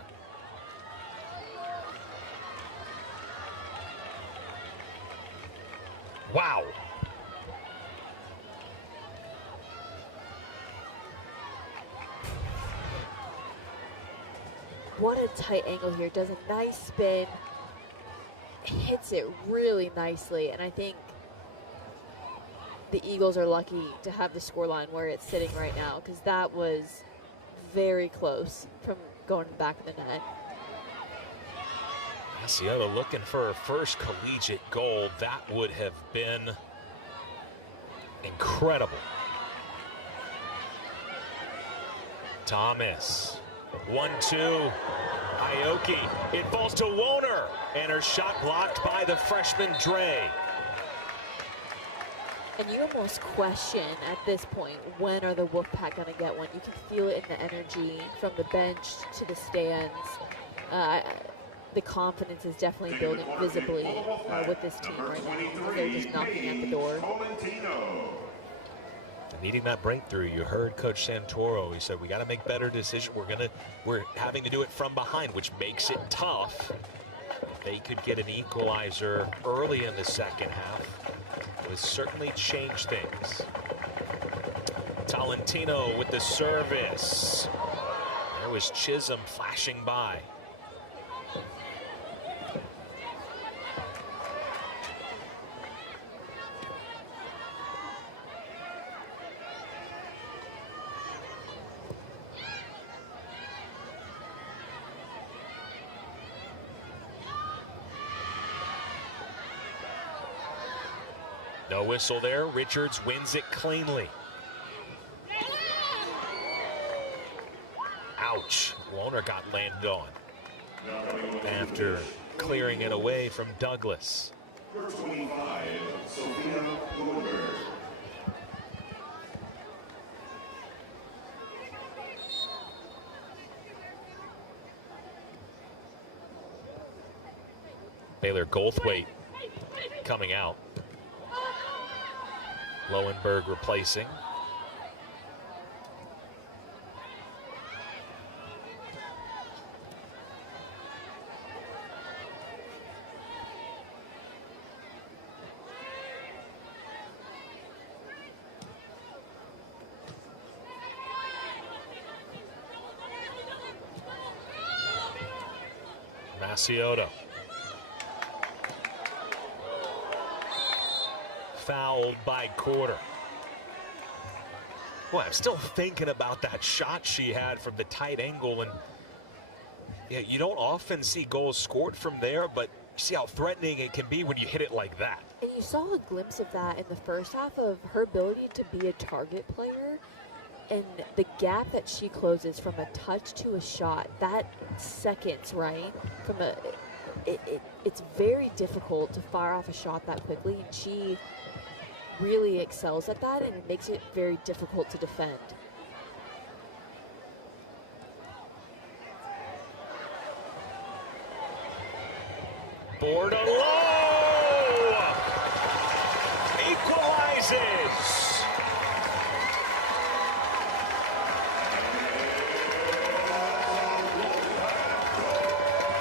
Wow. What a tight angle here. Does a nice spin, hits it really nicely, and I think the Eagles are lucky to have the scoreline where it's sitting right now, because that was very close from going to the back of the net. Macioto looking for her first collegiate goal. That would have been incredible. Thomas, 1-2. Aoki, it falls to Woner, and her shot blocked by the freshman Dre. And you almost question at this point, when are the Wolfpack going to get one? You can feel it in the energy from the bench to the stands. The confidence is definitely building visibly with this team right now. They're just knocking at the door. needing that breakthrough. You heard Coach Santoro. He said, we got to make better decisions. We're having to do it from behind, which makes it tough. If they could get an equalizer early in the second half, it would certainly change things. Tolentino with the service. There was Chisholm flashing by. No whistle there. Richards wins it cleanly. Ouch. Woner got landed on after clearing it away from Douglas. Number 25, Sophia Bloomberg. Baylor Goldthwait coming out. Lowenberg replacing. Maciotto. Fouled by Quarter. Boy, I'm still thinking about that shot she had from the tight angle, and yeah, you don't often see goals scored from there, but see how threatening it can be when you hit it like that. And you saw a glimpse of that in the first half of her ability to be a target player, and the gap that she closes from a touch to a shot, that seconds, right? From a, it's very difficult to fire off a shot that quickly, and she really excels at that, and it makes it very difficult to defend. Bordelot equalizes.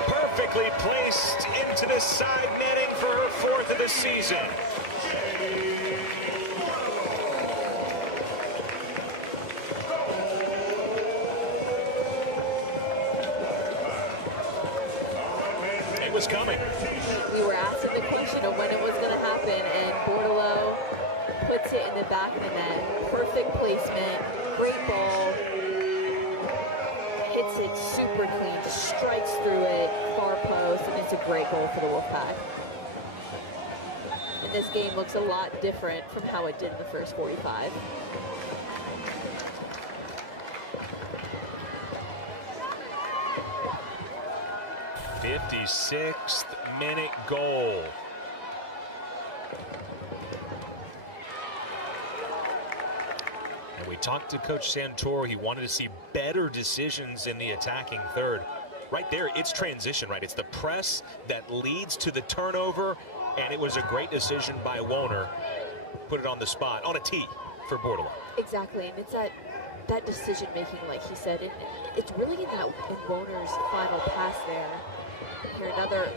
Perfectly placed into the side netting for her fourth of the season. It was coming. We were asking the question of when it was going to happen, and Bordelot puts it in the back of the net. Perfect placement, great ball. Hits it super clean, just strikes through it, far post, and it's a great goal for the Wolfpack. And this game looks a lot different from how it did in the first 45. '56th minute goal. And we talked to Coach Santoro. He wanted to see better decisions in the attacking third. Right there, it's transition, right? It's the press that leads to the turnover, and it was a great decision by Woner. Put it on the spot, on a tee for Bordelot. Exactly, and it's that decision making, like he said, and it's really in Woner's final pass there. Here, another,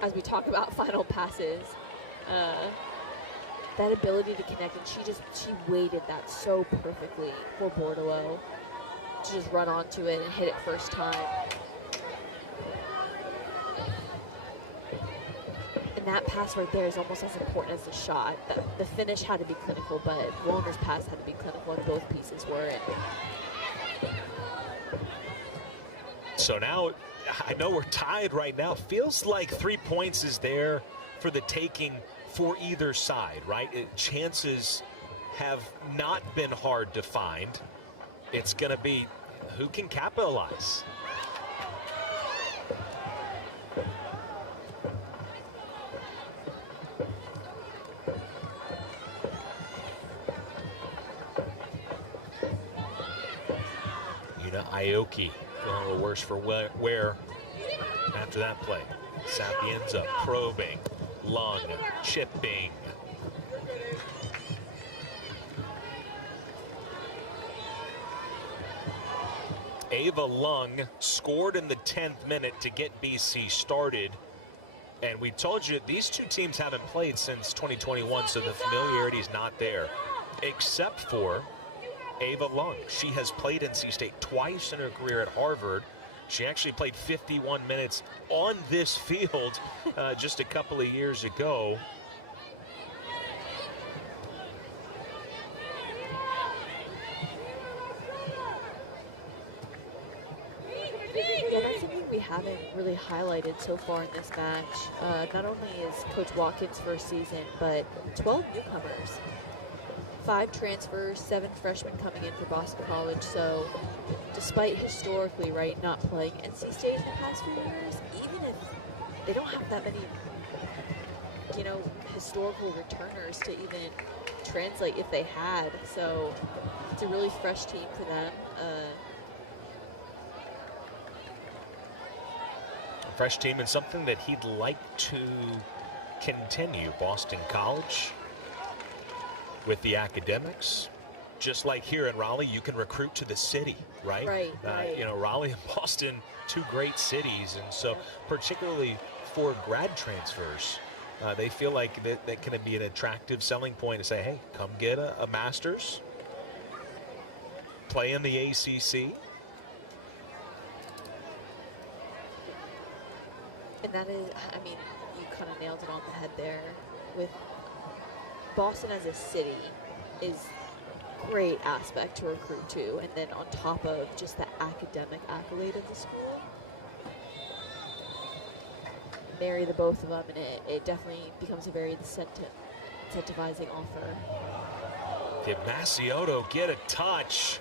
as we talk about final passes, that ability to connect, and she weighted that so perfectly for Bordelot to just run onto it and hit it first time. And that pass right there is almost as important as the shot. The finish had to be clinical, but Woner's pass had to be clinical, and both pieces were. So now, I know we're tied right now. Feels like 3 points is there for the taking for either side, right? Chances have not been hard to find. It's going to be who can capitalize. Aoki feeling a little worse for wear after that play. Sapienza probing, Lung chipping. Ava Lung scored in the 10th minute to get BC started. And we told you these two teams haven't played since 2021, so the familiarity is not there, except for Ava Lung. She has played NC State twice in her career at Harvard. She actually played 51 minutes on this field just a couple of years ago. Yeah, that's something we haven't really highlighted so far in this match. Not only is Coach Watkins' first season, but 12 newcomers. 5 transfers, 7 freshmen coming in for Boston College. So despite historically, right, not playing NC State in the past few years, even if they don't have that many, you know, historical returners to even translate if they had. So it's a really fresh team for them. Fresh team and something that he'd like to continue. Boston College with the academics. Just like here in Raleigh, you can recruit to the city, right? Right. You know, Raleigh and Boston, 2 great cities. And so particularly for grad transfers, they feel like that can be an attractive selling point to say, hey, come get a master's, play in the ACC. And that is, I mean, you kind of nailed it on the head there. With Boston as a city is great aspect to recruit to, and then on top of just the academic accolade of the school, marry the both of them, and it definitely becomes a very incentivizing offer. Did Maciotto get a touch?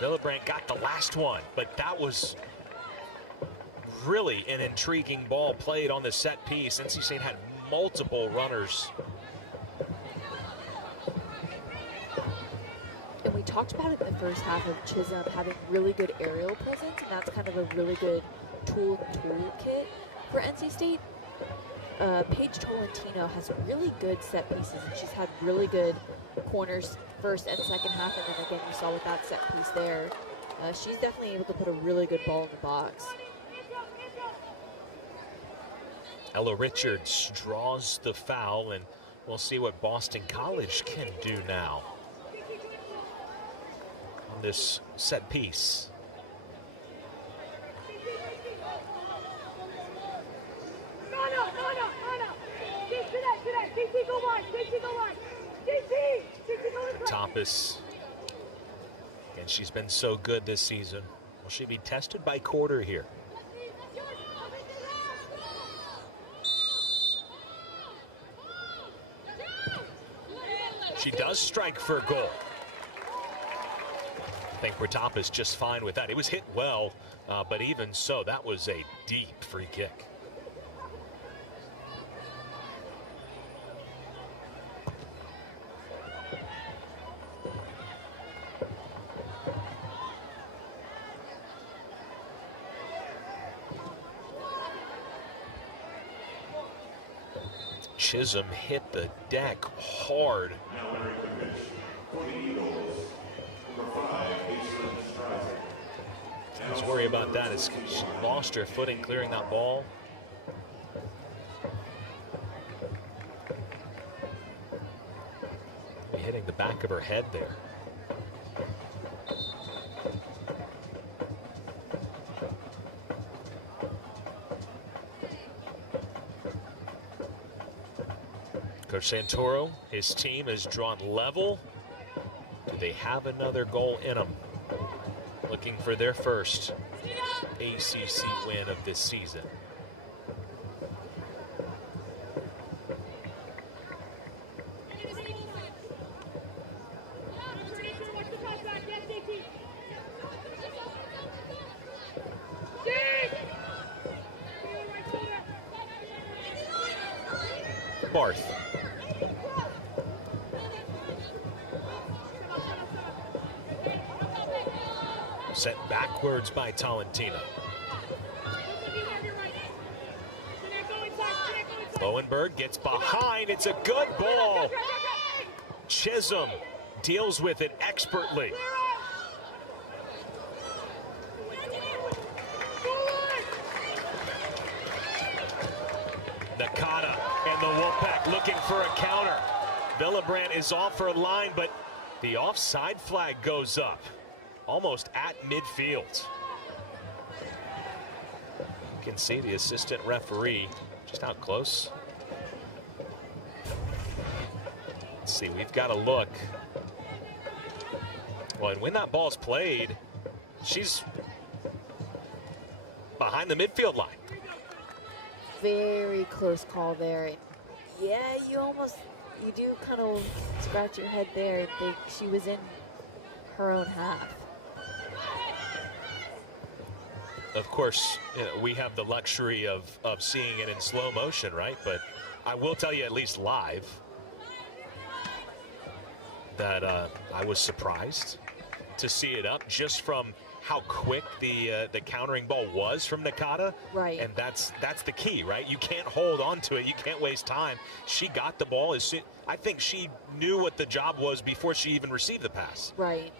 Villabrandt got the last one, but that was really an intriguing ball played on the set piece. NC State had multiple runners. And we talked about it in the first half of Chisholm having really good aerial presence, and that's kind of a really good toolkit for NC State. Paige Tolentino has really good set pieces, and she's had really good corners first and second half, and then again you saw with that set piece there. She's definitely able to put a really good ball in the box. Ella Richards draws the foul, and we'll see what Boston College can do now on this set piece. Toppis, and she's been so good this season. Will she be tested by quarter here? She does strike for a goal. I think Toppis just fine with that. It was hit well, but even so, that was a deep free kick. Chisholm hit the deck hard. Let's worry about that as she lost her footing clearing that ball. Hitting the back of her head there. Coach Santoro, his team has drawn level. Do they have another goal in them? Looking for their first ACC win of this season. Barth. Sent backwards by Tolentino. Lowenberg gets behind. It's a good ball. Chisholm deals with it expertly. Nakata and the Wolfpack looking for a counter. Villebrandt is off her line, but the offside flag goes up almost at midfield. You can see the assistant referee just out close. Let's see, we've got a look. Well, and when that ball's played, she's behind the midfield line. Very close call there. Yeah, you do kind of scratch your head there and think she was in her own half. Of course, you know, we have the luxury of seeing it in slow motion, right? But I will tell you, at least live, that I was surprised to see it up just from how quick the countering ball was from Nakata. Right. And that's the key, right? You can't hold on to it. You can't waste time. She got the ball as soon. I think she knew what the job was before she even received the pass. Right.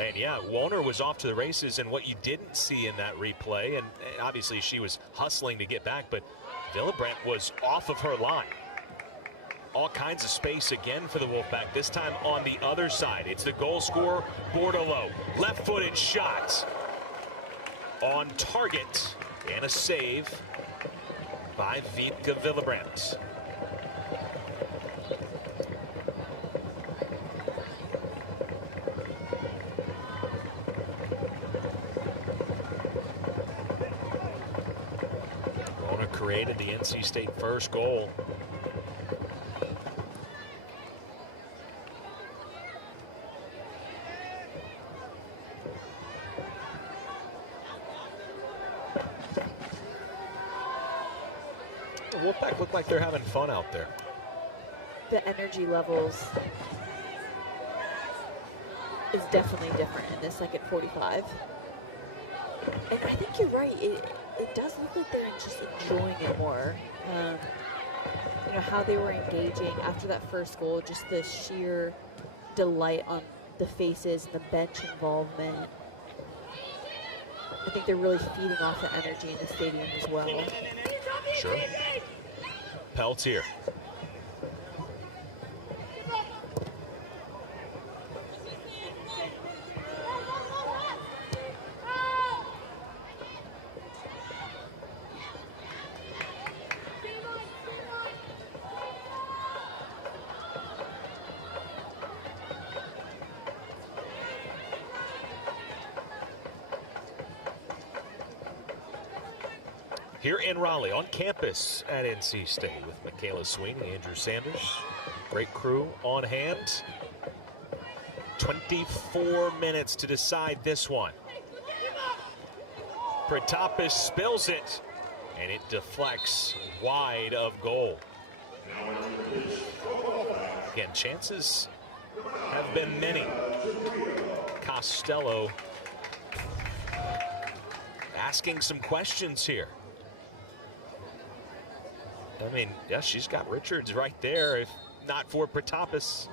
And yeah, Warner was off to the races, and what you didn't see in that replay, and obviously she was hustling to get back, but Villebrandt was off of her line. All kinds of space again for the Wolfpack, this time on the other side. It's the goal scorer, Bordelot. Left-footed shot on target, and a save by Wiebke Villebrandt. Warner created the NC State first goal. The Wolfpack look like they're having fun out there. The energy levels is definitely different in this second 45. And I think you're right. It does look like they're just enjoying it more. You know, how they were engaging after that first goal, just the sheer delight on the faces and the bench involvement. I think they're really feeding off the energy in the stadium as well. Sure. Peltier. Here in Raleigh, on campus at NC State with Michaela Sweeney, Andrew Sanders. Great crew on hand. 24 minutes to decide this one. Pratapis spills it, and it deflects wide of goal. Again, chances have been many. Costello asking some questions here. I mean, yeah, she's got Richards right there, if not for Pratapis.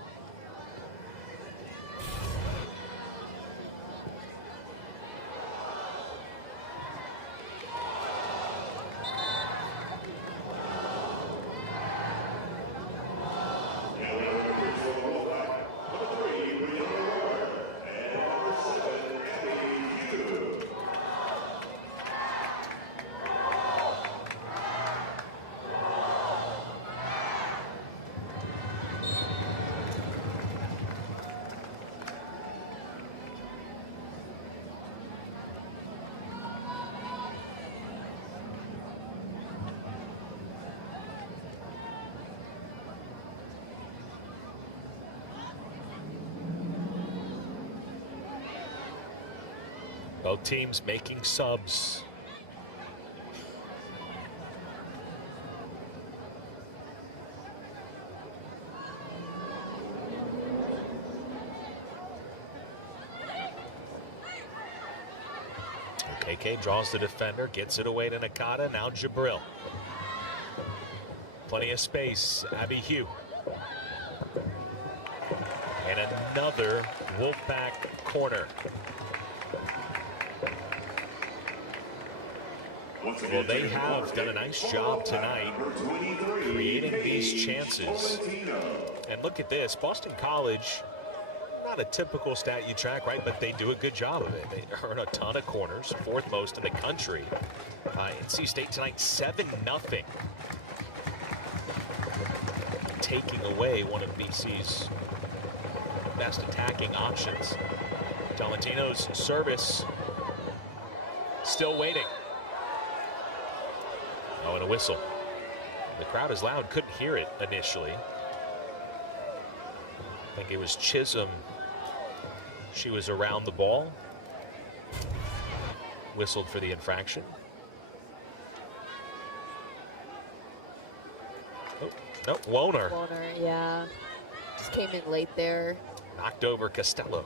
Both teams making subs. KK draws the defender, gets it away to Nakata, now Jabril. Plenty of space, Abby Hugh. And another Wolfpack corner. Once again, Well, they taking the have corner done a kick nice for the job Wolfpack, tonight number 23, creating these Paige chances. Tolentino. And look at this, Boston College, not a typical stat you track, right? But they do a good job of it. They earn a ton of corners, fourth most in the country. NC State tonight, 7-0. Taking away one of BC's best attacking options. Tolentino's service still waiting. Oh, and a whistle. The crowd is loud, couldn't hear it initially. I think it was Chisholm. She was around the ball. Whistled for the infraction. Oh, no, Woner. Woner, yeah. Just came in late there. Knocked over Costello.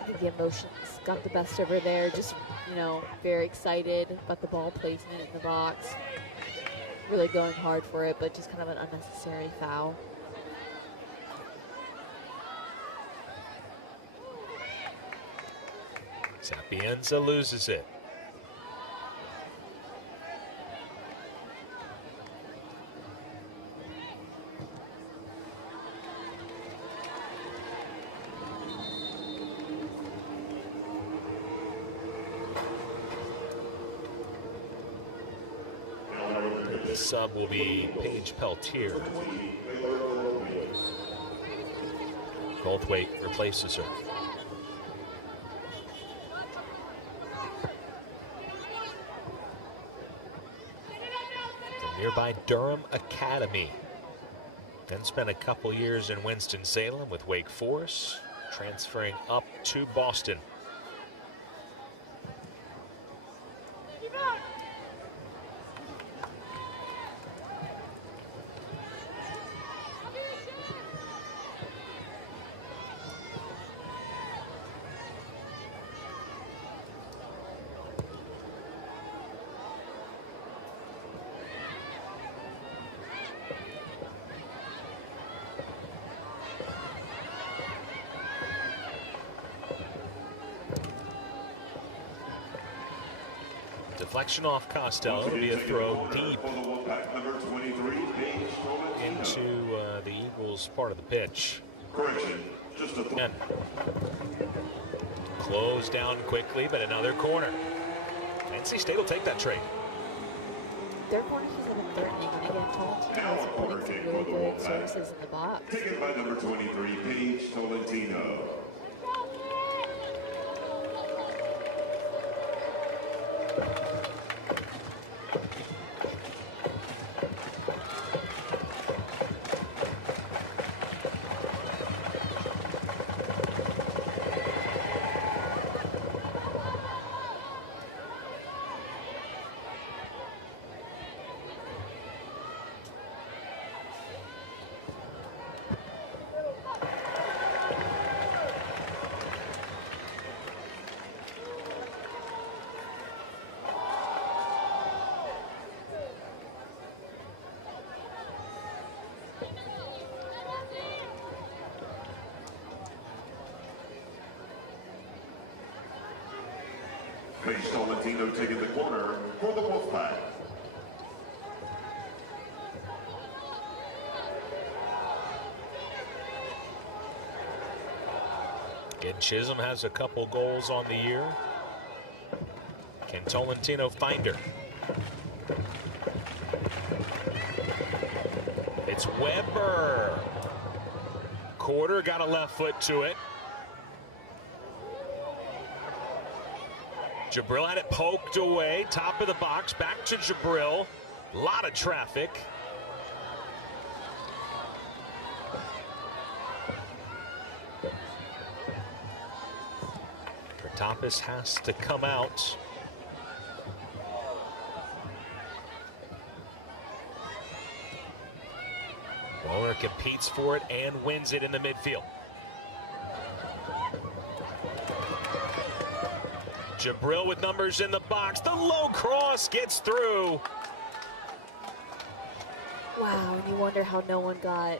I think the emotions got the best of her there. Just, you know, very excited about the ball placement in the box. Really going hard for it, but just kind of an unnecessary foul. Sapienza loses it. The sub will be Paige Peltier. Goldthwait replaces her. From nearby Durham Academy. Then spent a couple years in Winston-Salem with Wake Forest, transferring up to Boston. Deflection off Costello. It'll be a throw deep into the Eagles' part of the pitch. Correction, just a And closed down quickly, but another corner. NC State will take that trade. Their corners have been threatening, and again, Tolentino is putting some really good services in the box. taken by number 23, Paige Tolentino. Paige Tolentino taking the corner for the Wolfpack. Again, Chisholm has a couple goals on the year. Can Tolentino find her? It's Weber. Quarter got a left foot to it. Jabril had it poked away, top of the box, back to Jabril. A lot of traffic. Protopis has to come out. Waller competes for it and wins it in the midfield. Jabril with numbers in the box. The low cross gets through. Wow, and you wonder how no one got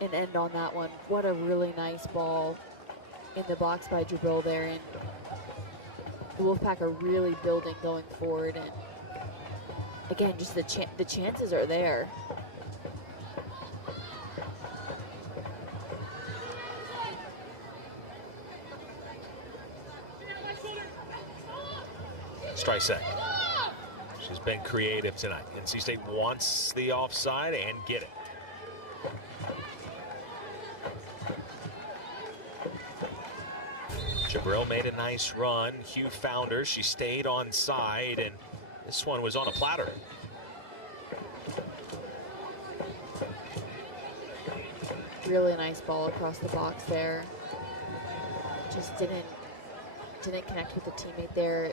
an end on that one. What a really nice ball. in the box by Jabril there, and the Wolfpack are really building going forward. And again, just the chances are there. Streisand. She's been creative tonight. NC State wants the offside and get it. Jabril made a nice run. Hugh found her. She stayed on side, and this one was on a platter. Really nice ball across the box there. Just didn't connect with the teammate there.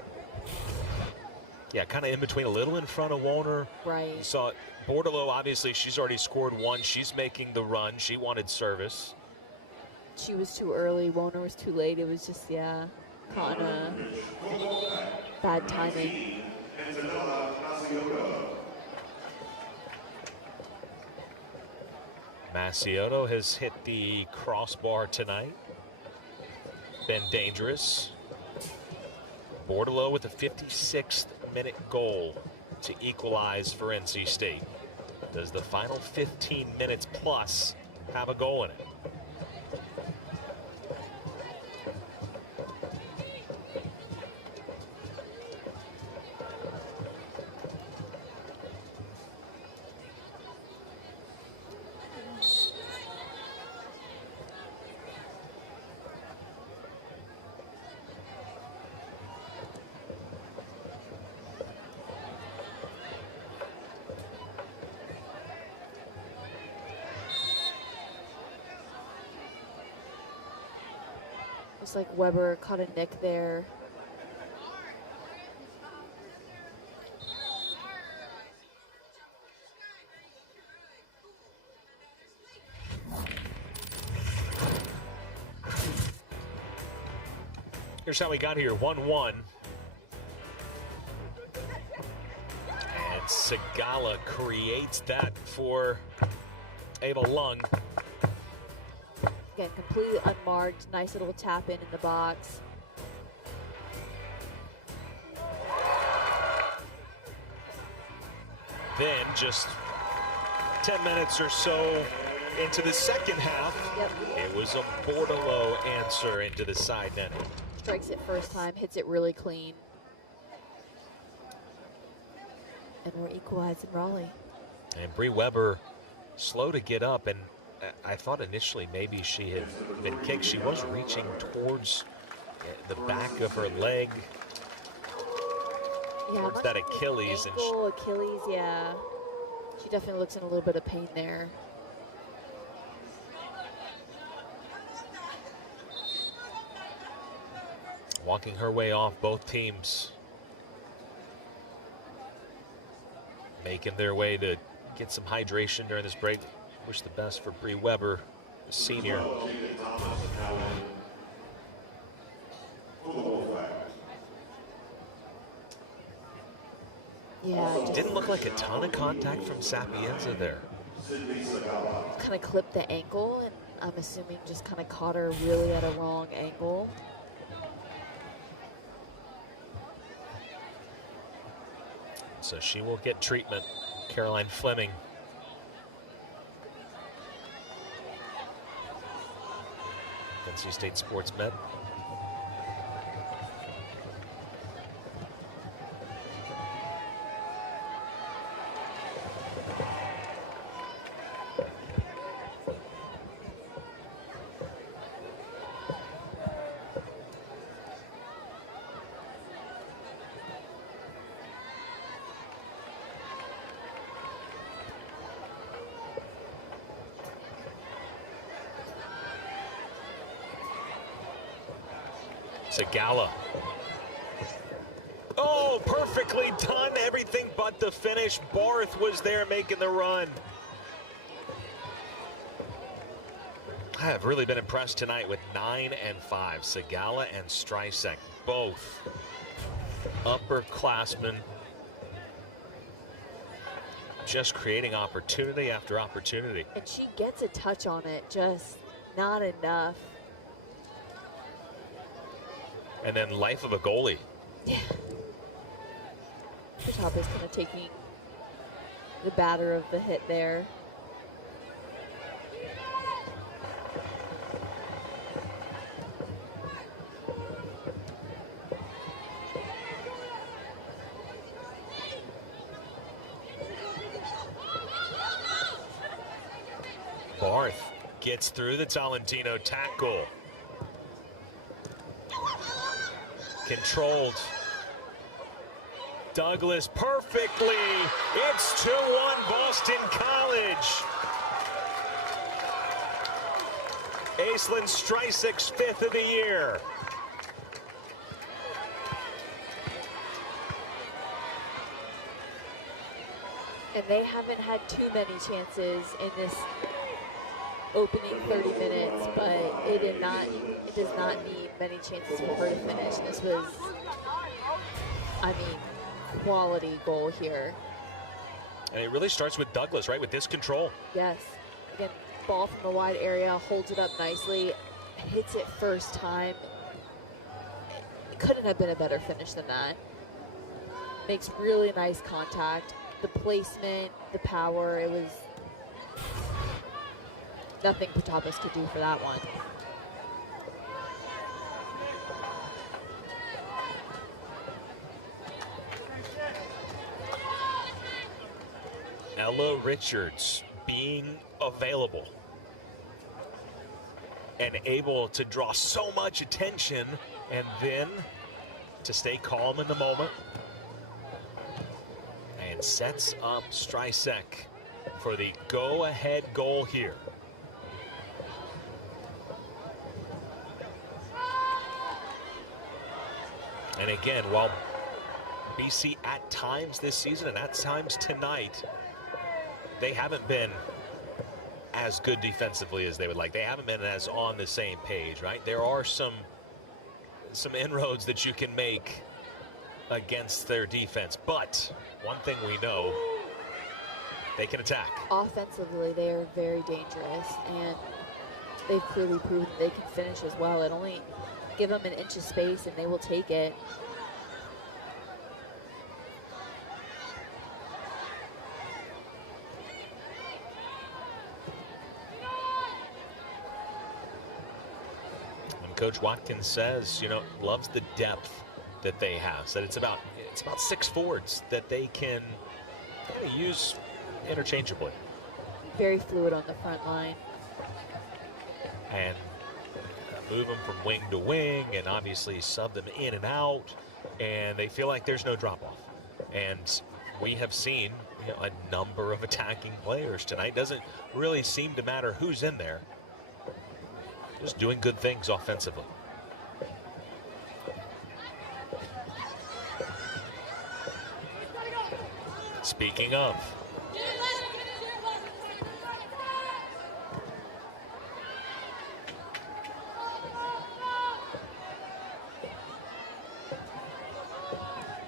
Yeah, kind of in between, a little in front of Warner. Right. You saw Bordelot, obviously, she's already scored one. She's making the run. She wanted service. She was too early. Warner was too late. It was just, yeah, caught in a bad timing. Maciotto has hit the crossbar tonight. Been dangerous. Bordelot with a 56th minute goal to equalize for NC State. Does the final 15 minutes plus have a goal in it? Looks like Weber caught a nick there. Here's how we got here, 1-1. And Segala creates that for Ava Lung. Again, completely unmarked. Nice little tap in the box. Then just 10 minutes or so into the second half, it was a Bordelot answer into the side net. Strikes it first time, hits it really clean. And we're equalized in Raleigh. And Bree Weber slow to get up, and I thought initially maybe she had been kicked. She was reaching towards the back of her leg, towards that Achilles. Achilles, yeah. She definitely looks in a little bit of pain there. Walking her way off, both teams making their way to get some hydration during this break. Wish the best for Bree Weber, the senior. Yeah, didn't look like a ton of contact from Sapienza there. Kind of clipped the ankle, and I'm assuming just kind of caught her really at a wrong angle. So she will get treatment. Caroline Fleming. NC State Sports Med. Segala. Oh, perfectly done. Everything but the finish. Barth was there making the run. I have really been impressed tonight with 9 and 5. Segala and Streisand, both upperclassmen, just creating opportunity after opportunity. And she gets a touch on it, just not enough. And then life of a goalie. Yeah. Putapis kind of taking the batter of the hit there. Barth gets through the Tolentino tackle. Controlled. Douglas perfectly. It's 2-1 Boston College. Aislinn Strycek's 5th of the year. And they haven't had too many chances in this opening 30 minutes, but it does not need many chances for her to finish. This was, I mean, quality goal here. And it really starts with Douglas, right? With this control. Yes. Again, ball from the wide area, holds it up nicely, hits it first time. It couldn't have been a better finish than that. Makes really nice contact. The placement, the power, it was nothing Putapis could do for that one. Ella Richards being available and able to draw so much attention and then to stay calm in the moment. And sets up Strycek for the go-ahead goal here. And again, while BC at times this season and at times tonight, they haven't been as good defensively as they would like. They haven't been as on the same page, right? There are some inroads that you can make against their defense, but one thing we know, they can attack. Offensively, they are very dangerous, and they've clearly proven they can finish as well. And only give them an inch of space, and they will take it. And Coach Watkins says, you know, loves the depth that they have. Said it's about 6 forwards that they can kind of use interchangeably. Very fluid on the front line. And move them from wing to wing and obviously sub them in and out. And they feel like there's no drop-off. And we have seen, you know, a number of attacking players tonight. Doesn't really seem to matter who's in there. Just doing good things offensively. Speaking of,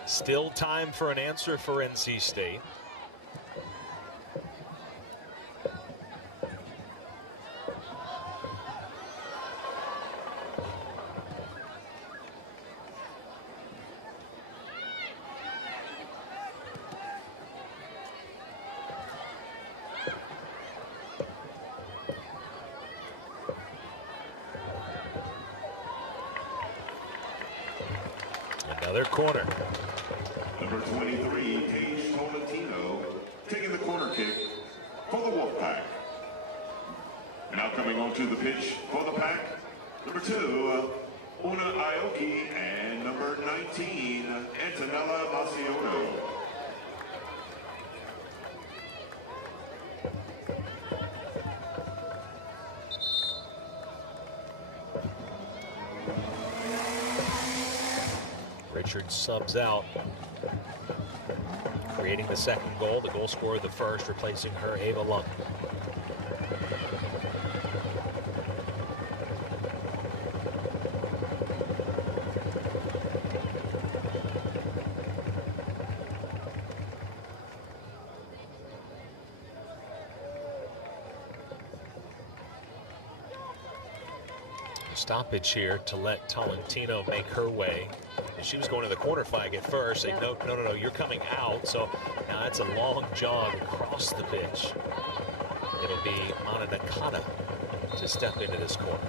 still time for an answer for NC State. Another corner. Number 23, Paige Tolentino, taking the corner kick for the Wolfpack. Now coming onto the pitch for the Pack, number 2, Una Aoki, and number 19, Antonella Masiono. Richards subs out, creating the second goal, the goal scorer of the first, replacing her, Ava Lund. stoppage here to let Tolentino make her way. And she was going to the corner flag at first, saying, no, you're coming out. So now that's a long jog across the pitch. It'll be Mana Nakata to step into this corner.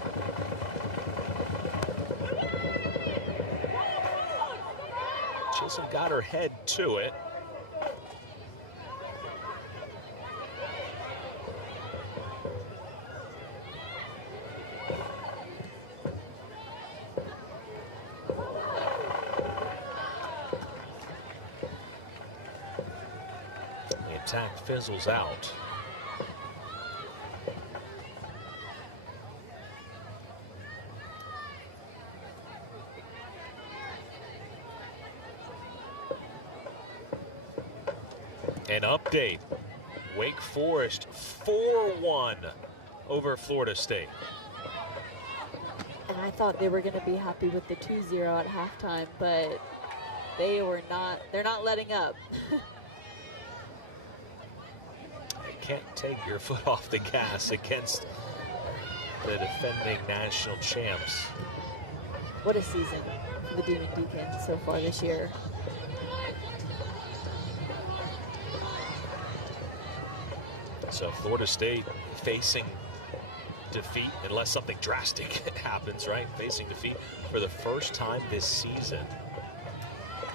Chisholm got her head to it. The attack fizzles out. An update, Wake Forest 4-1 over Florida State. And I thought they were going to be happy with the 2-0 at halftime, but they're not letting up. You can't take your foot off the gas against the defending national champs. What a season for the Demon Deacons so far this year. So Florida State facing defeat, unless something drastic happens, right? Facing defeat for the first time this season.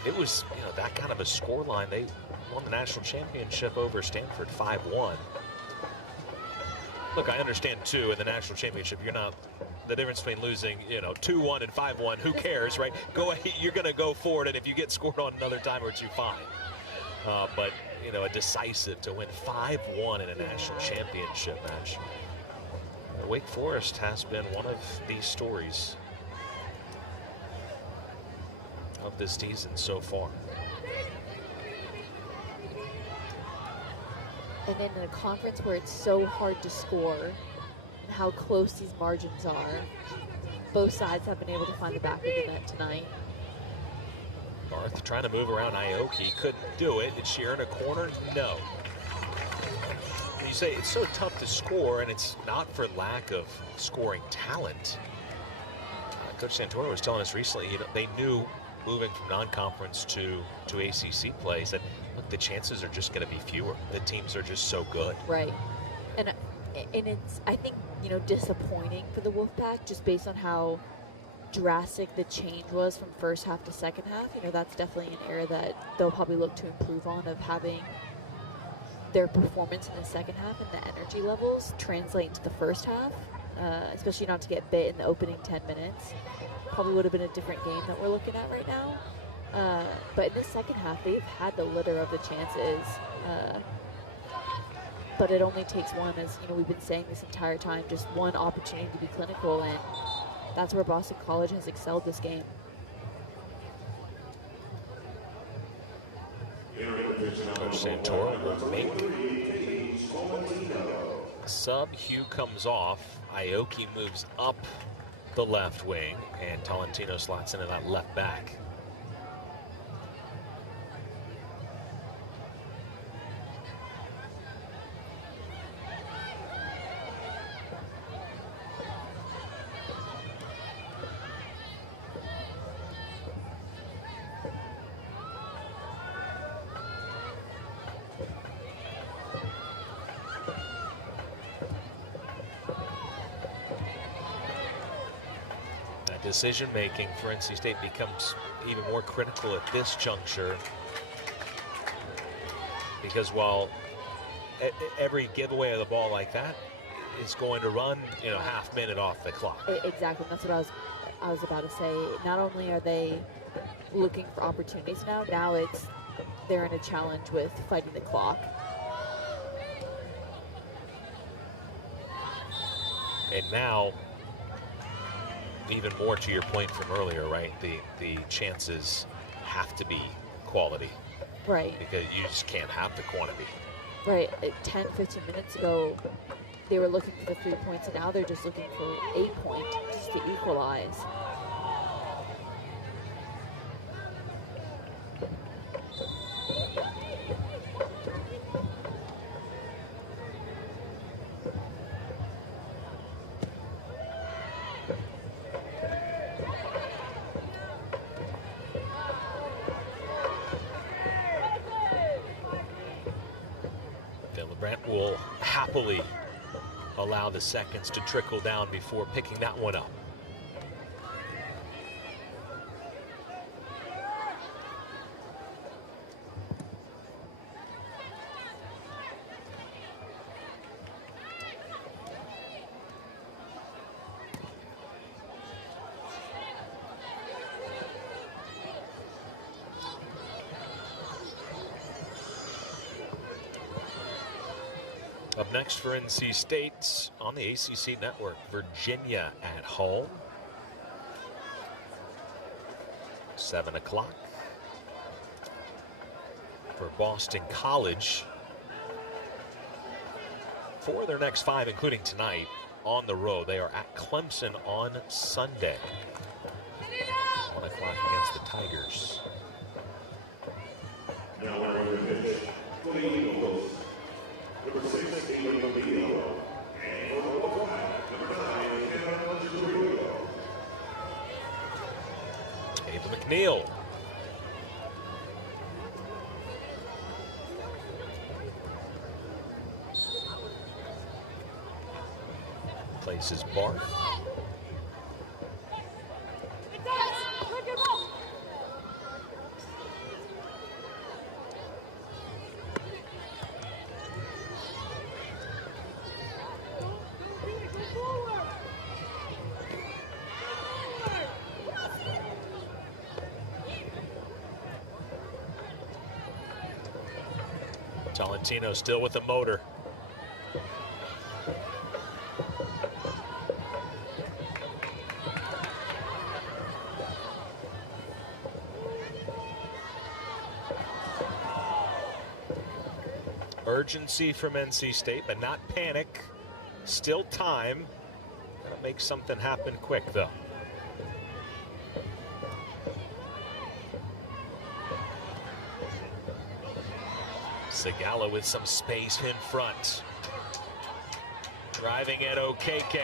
It was, that kind of a scoreline. They won the national championship over Stanford 5-1. Look, I understand too, in the national championship, you're not the difference between losing, 2-1 and 5-1. Who cares, right? Go ahead, you're going to go for it, and if you get scored on another time or two, fine. But a decisive to win 5-1 in a national championship match. Wake Forest has been one of these stories of this season so far. And in a conference where it's so hard to score and how close these margins are, both sides have been able to find the back of the net tonight. Barth trying to move around Aoki, couldn't do it. Is Shearer in a corner? No. You say it's so tough to score, and it's not for lack of scoring talent. Coach Santoro was telling us recently, they knew moving from non-conference to ACC plays that, look, the chances are just going to be fewer. The teams are just so good. Right. And it's, I think, disappointing for the Wolfpack just based on how drastic the change was from first half to second half. That's definitely an area that they'll probably look to improve on, of having their performance in the second half and the energy levels translate into the first half, especially not to get bit in the opening 10 minutes. Probably would have been a different game that we're looking at right now. But in the second half, they've had the litter of the chances. But it only takes one, as we've been saying this entire time, just one opportunity to be clinical, and that's where Boston College has excelled this game. Coach Santoro will make sub. Hugh comes off. Aoki moves up the left wing, and Tolentino slots into that left back. Decision making for NC State becomes even more critical at this juncture, because while every giveaway of the ball like that is going to run half minute off the clock. Exactly. That's what I was about to say. Not only are they looking for opportunities now it's they're in a challenge with fighting the clock. And now, even more to your point from earlier, right? The chances have to be quality. Right. Because you just can't have the quantity. Right. 10, 15 minutes ago, they were looking for the 3 points, and now they're just looking for 8 points just to equalize. Villabrandt will happily allow the seconds to trickle down before picking that one up. Up next for NC State on the ACC network, Virginia at home. 7 o'clock for Boston College. For their next 5, including tonight, on the road. They are at Clemson on Sunday. 1 o'clock against the Tigers. Now we're going to pitch for the Eagles. Number 6, England Lombardo. And for the Wolfpack, number 9, Canada Rodrigo. Ava McNeil. Places Barth. Tolentino still with the motor. Urgency from NC State, but not panic. Still time. Gotta make something happen quick, though. Segala with some space in front. Driving at OKK.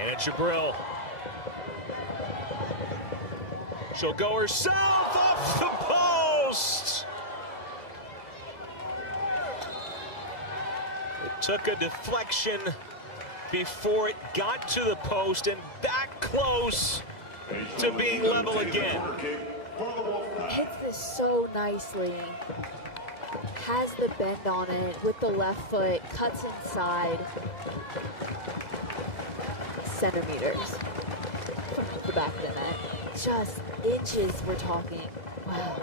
And Jabril. She'll go herself off the post. It took a deflection before it got to the post and that close to being level again. Hits this so nicely. Has the bend on it with the left foot, cuts inside. Centimeters from the back of the net. Just inches we're talking. Wow.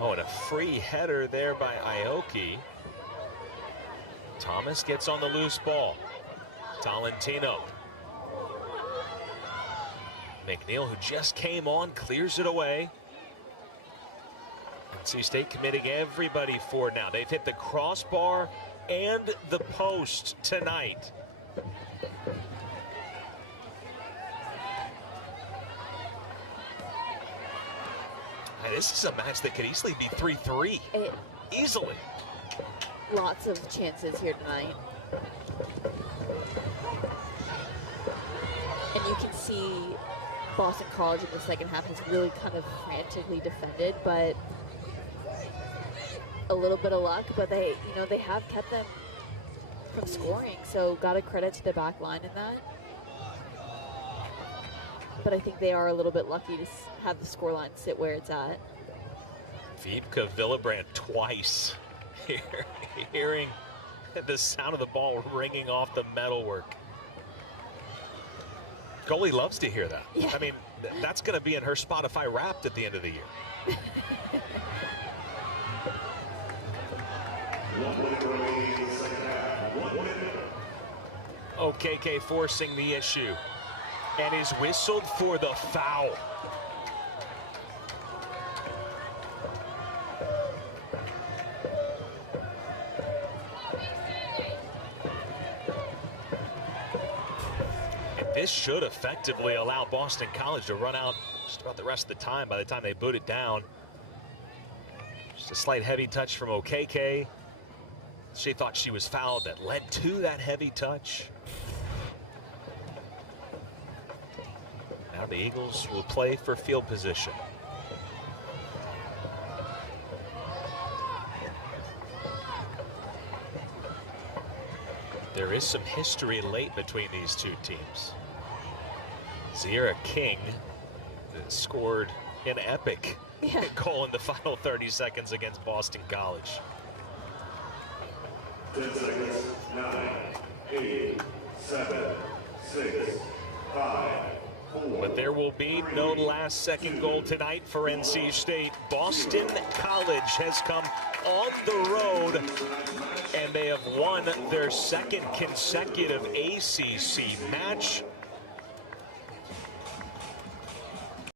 Oh, and a free header there by Aoki. Thomas gets on the loose ball. Tolentino. McNeil, who just came on, clears it away. NC State committing everybody forward now. They've hit the crossbar and the post tonight. This is a match that could easily be 3-3. Easily. Lots of chances here tonight. And you can see Boston College in the second half has really kind of frantically defended, but a little bit of luck, but they have kept them from scoring, so got to credit to the back line in that. but I think they are a little bit lucky to have the scoreline sit where it's at. Vipka Villebrand twice. Hearing the sound of the ball ringing off the metalwork. Goalie loves to hear that. Yeah. I mean, that's going to be in her Spotify Wrapped at the end of the year. OKK forcing the issue and is whistled for the foul. And this should effectively allow Boston College to run out just about the rest of the time by the time they boot it down. Just a slight heavy touch from OKK. She thought she was fouled. That led to that heavy touch. Now the Eagles will play for field position. There is some history late between these two teams. Zira King scored an epic goal in the final 30 seconds against Boston College. 10 seconds, 9, 8, 7, 6, 5, 4. But there will be no last second goal tonight for NC State. Boston College has come on the road and they have won their second consecutive ACC match.